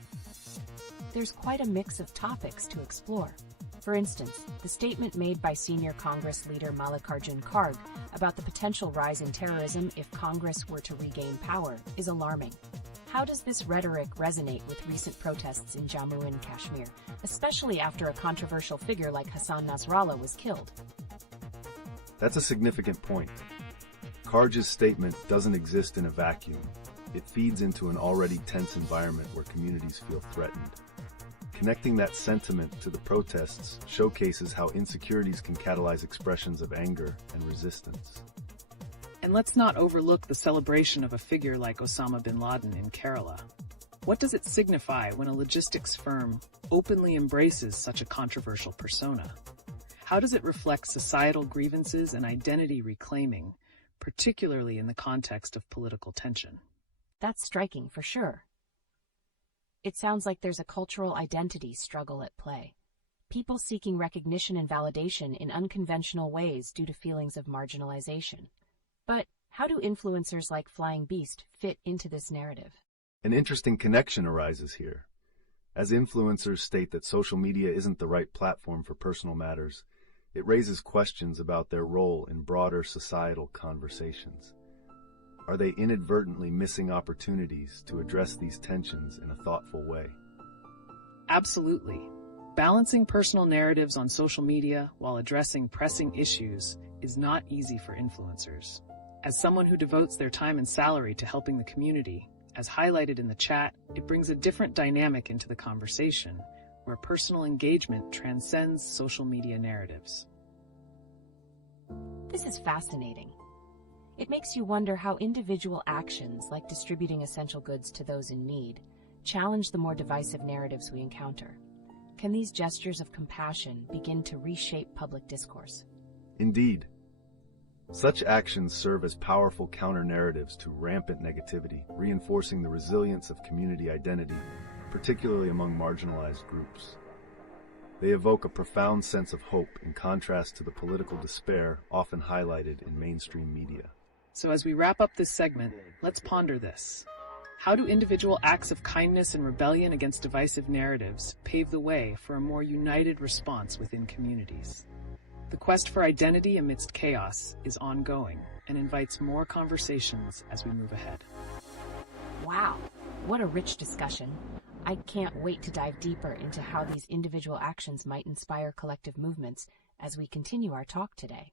There's quite a mix of topics to explore. For instance, the statement made by senior Congress leader Mallikarjun Kharge about the potential rise in terrorism if Congress were to regain power is alarming. How does this rhetoric resonate with recent protests in Jammu and Kashmir, especially after a controversial figure like Hassan Nasrallah was killed? That's a significant point. Kharge's statement doesn't exist in a vacuum. It feeds into an already tense environment where communities feel threatened. Connecting that sentiment to the protests showcases how insecurities can catalyze expressions of anger and resistance. And let's not overlook the celebration of a figure like Osama bin Laden in Kerala. What does it signify when a logistics firm openly embraces such a controversial persona? How does it reflect societal grievances and identity reclaiming, particularly in the context of political tension? That's striking for sure. It sounds like there's a cultural identity struggle at play. People seeking recognition and validation in unconventional ways due to feelings of marginalization. But How do influencers like Flying Beast fit into this narrative? An interesting connection arises here. As influencers state that social media isn't the right platform for personal matters, it raises questions about their role in broader societal conversations. Are they inadvertently missing opportunities to address these tensions in a thoughtful way? Absolutely. Balancing personal narratives on social media while addressing pressing issues is not easy for influencers. As someone who devotes their time and salary to helping the community, as highlighted in the chat, it brings a different dynamic into the conversation, where personal engagement transcends social media narratives. This is fascinating. It makes you wonder how individual actions, like distributing essential goods to those in need, challenge the more divisive narratives we encounter. Can these gestures of compassion begin to reshape public discourse? Indeed. Such actions serve as powerful counter-narratives to rampant negativity, reinforcing the resilience of community identity, particularly among marginalized groups. They evoke a profound sense of hope in contrast to the political despair often highlighted in mainstream media. So as we wrap up this segment, let's ponder this. How do individual acts of kindness and rebellion against divisive narratives pave the way for a more united response within communities? The quest for identity amidst chaos is ongoing and invites more conversations as we move ahead. Wow, what a rich discussion. I can't wait to dive deeper into how these individual actions might inspire collective movements as we continue our talk today.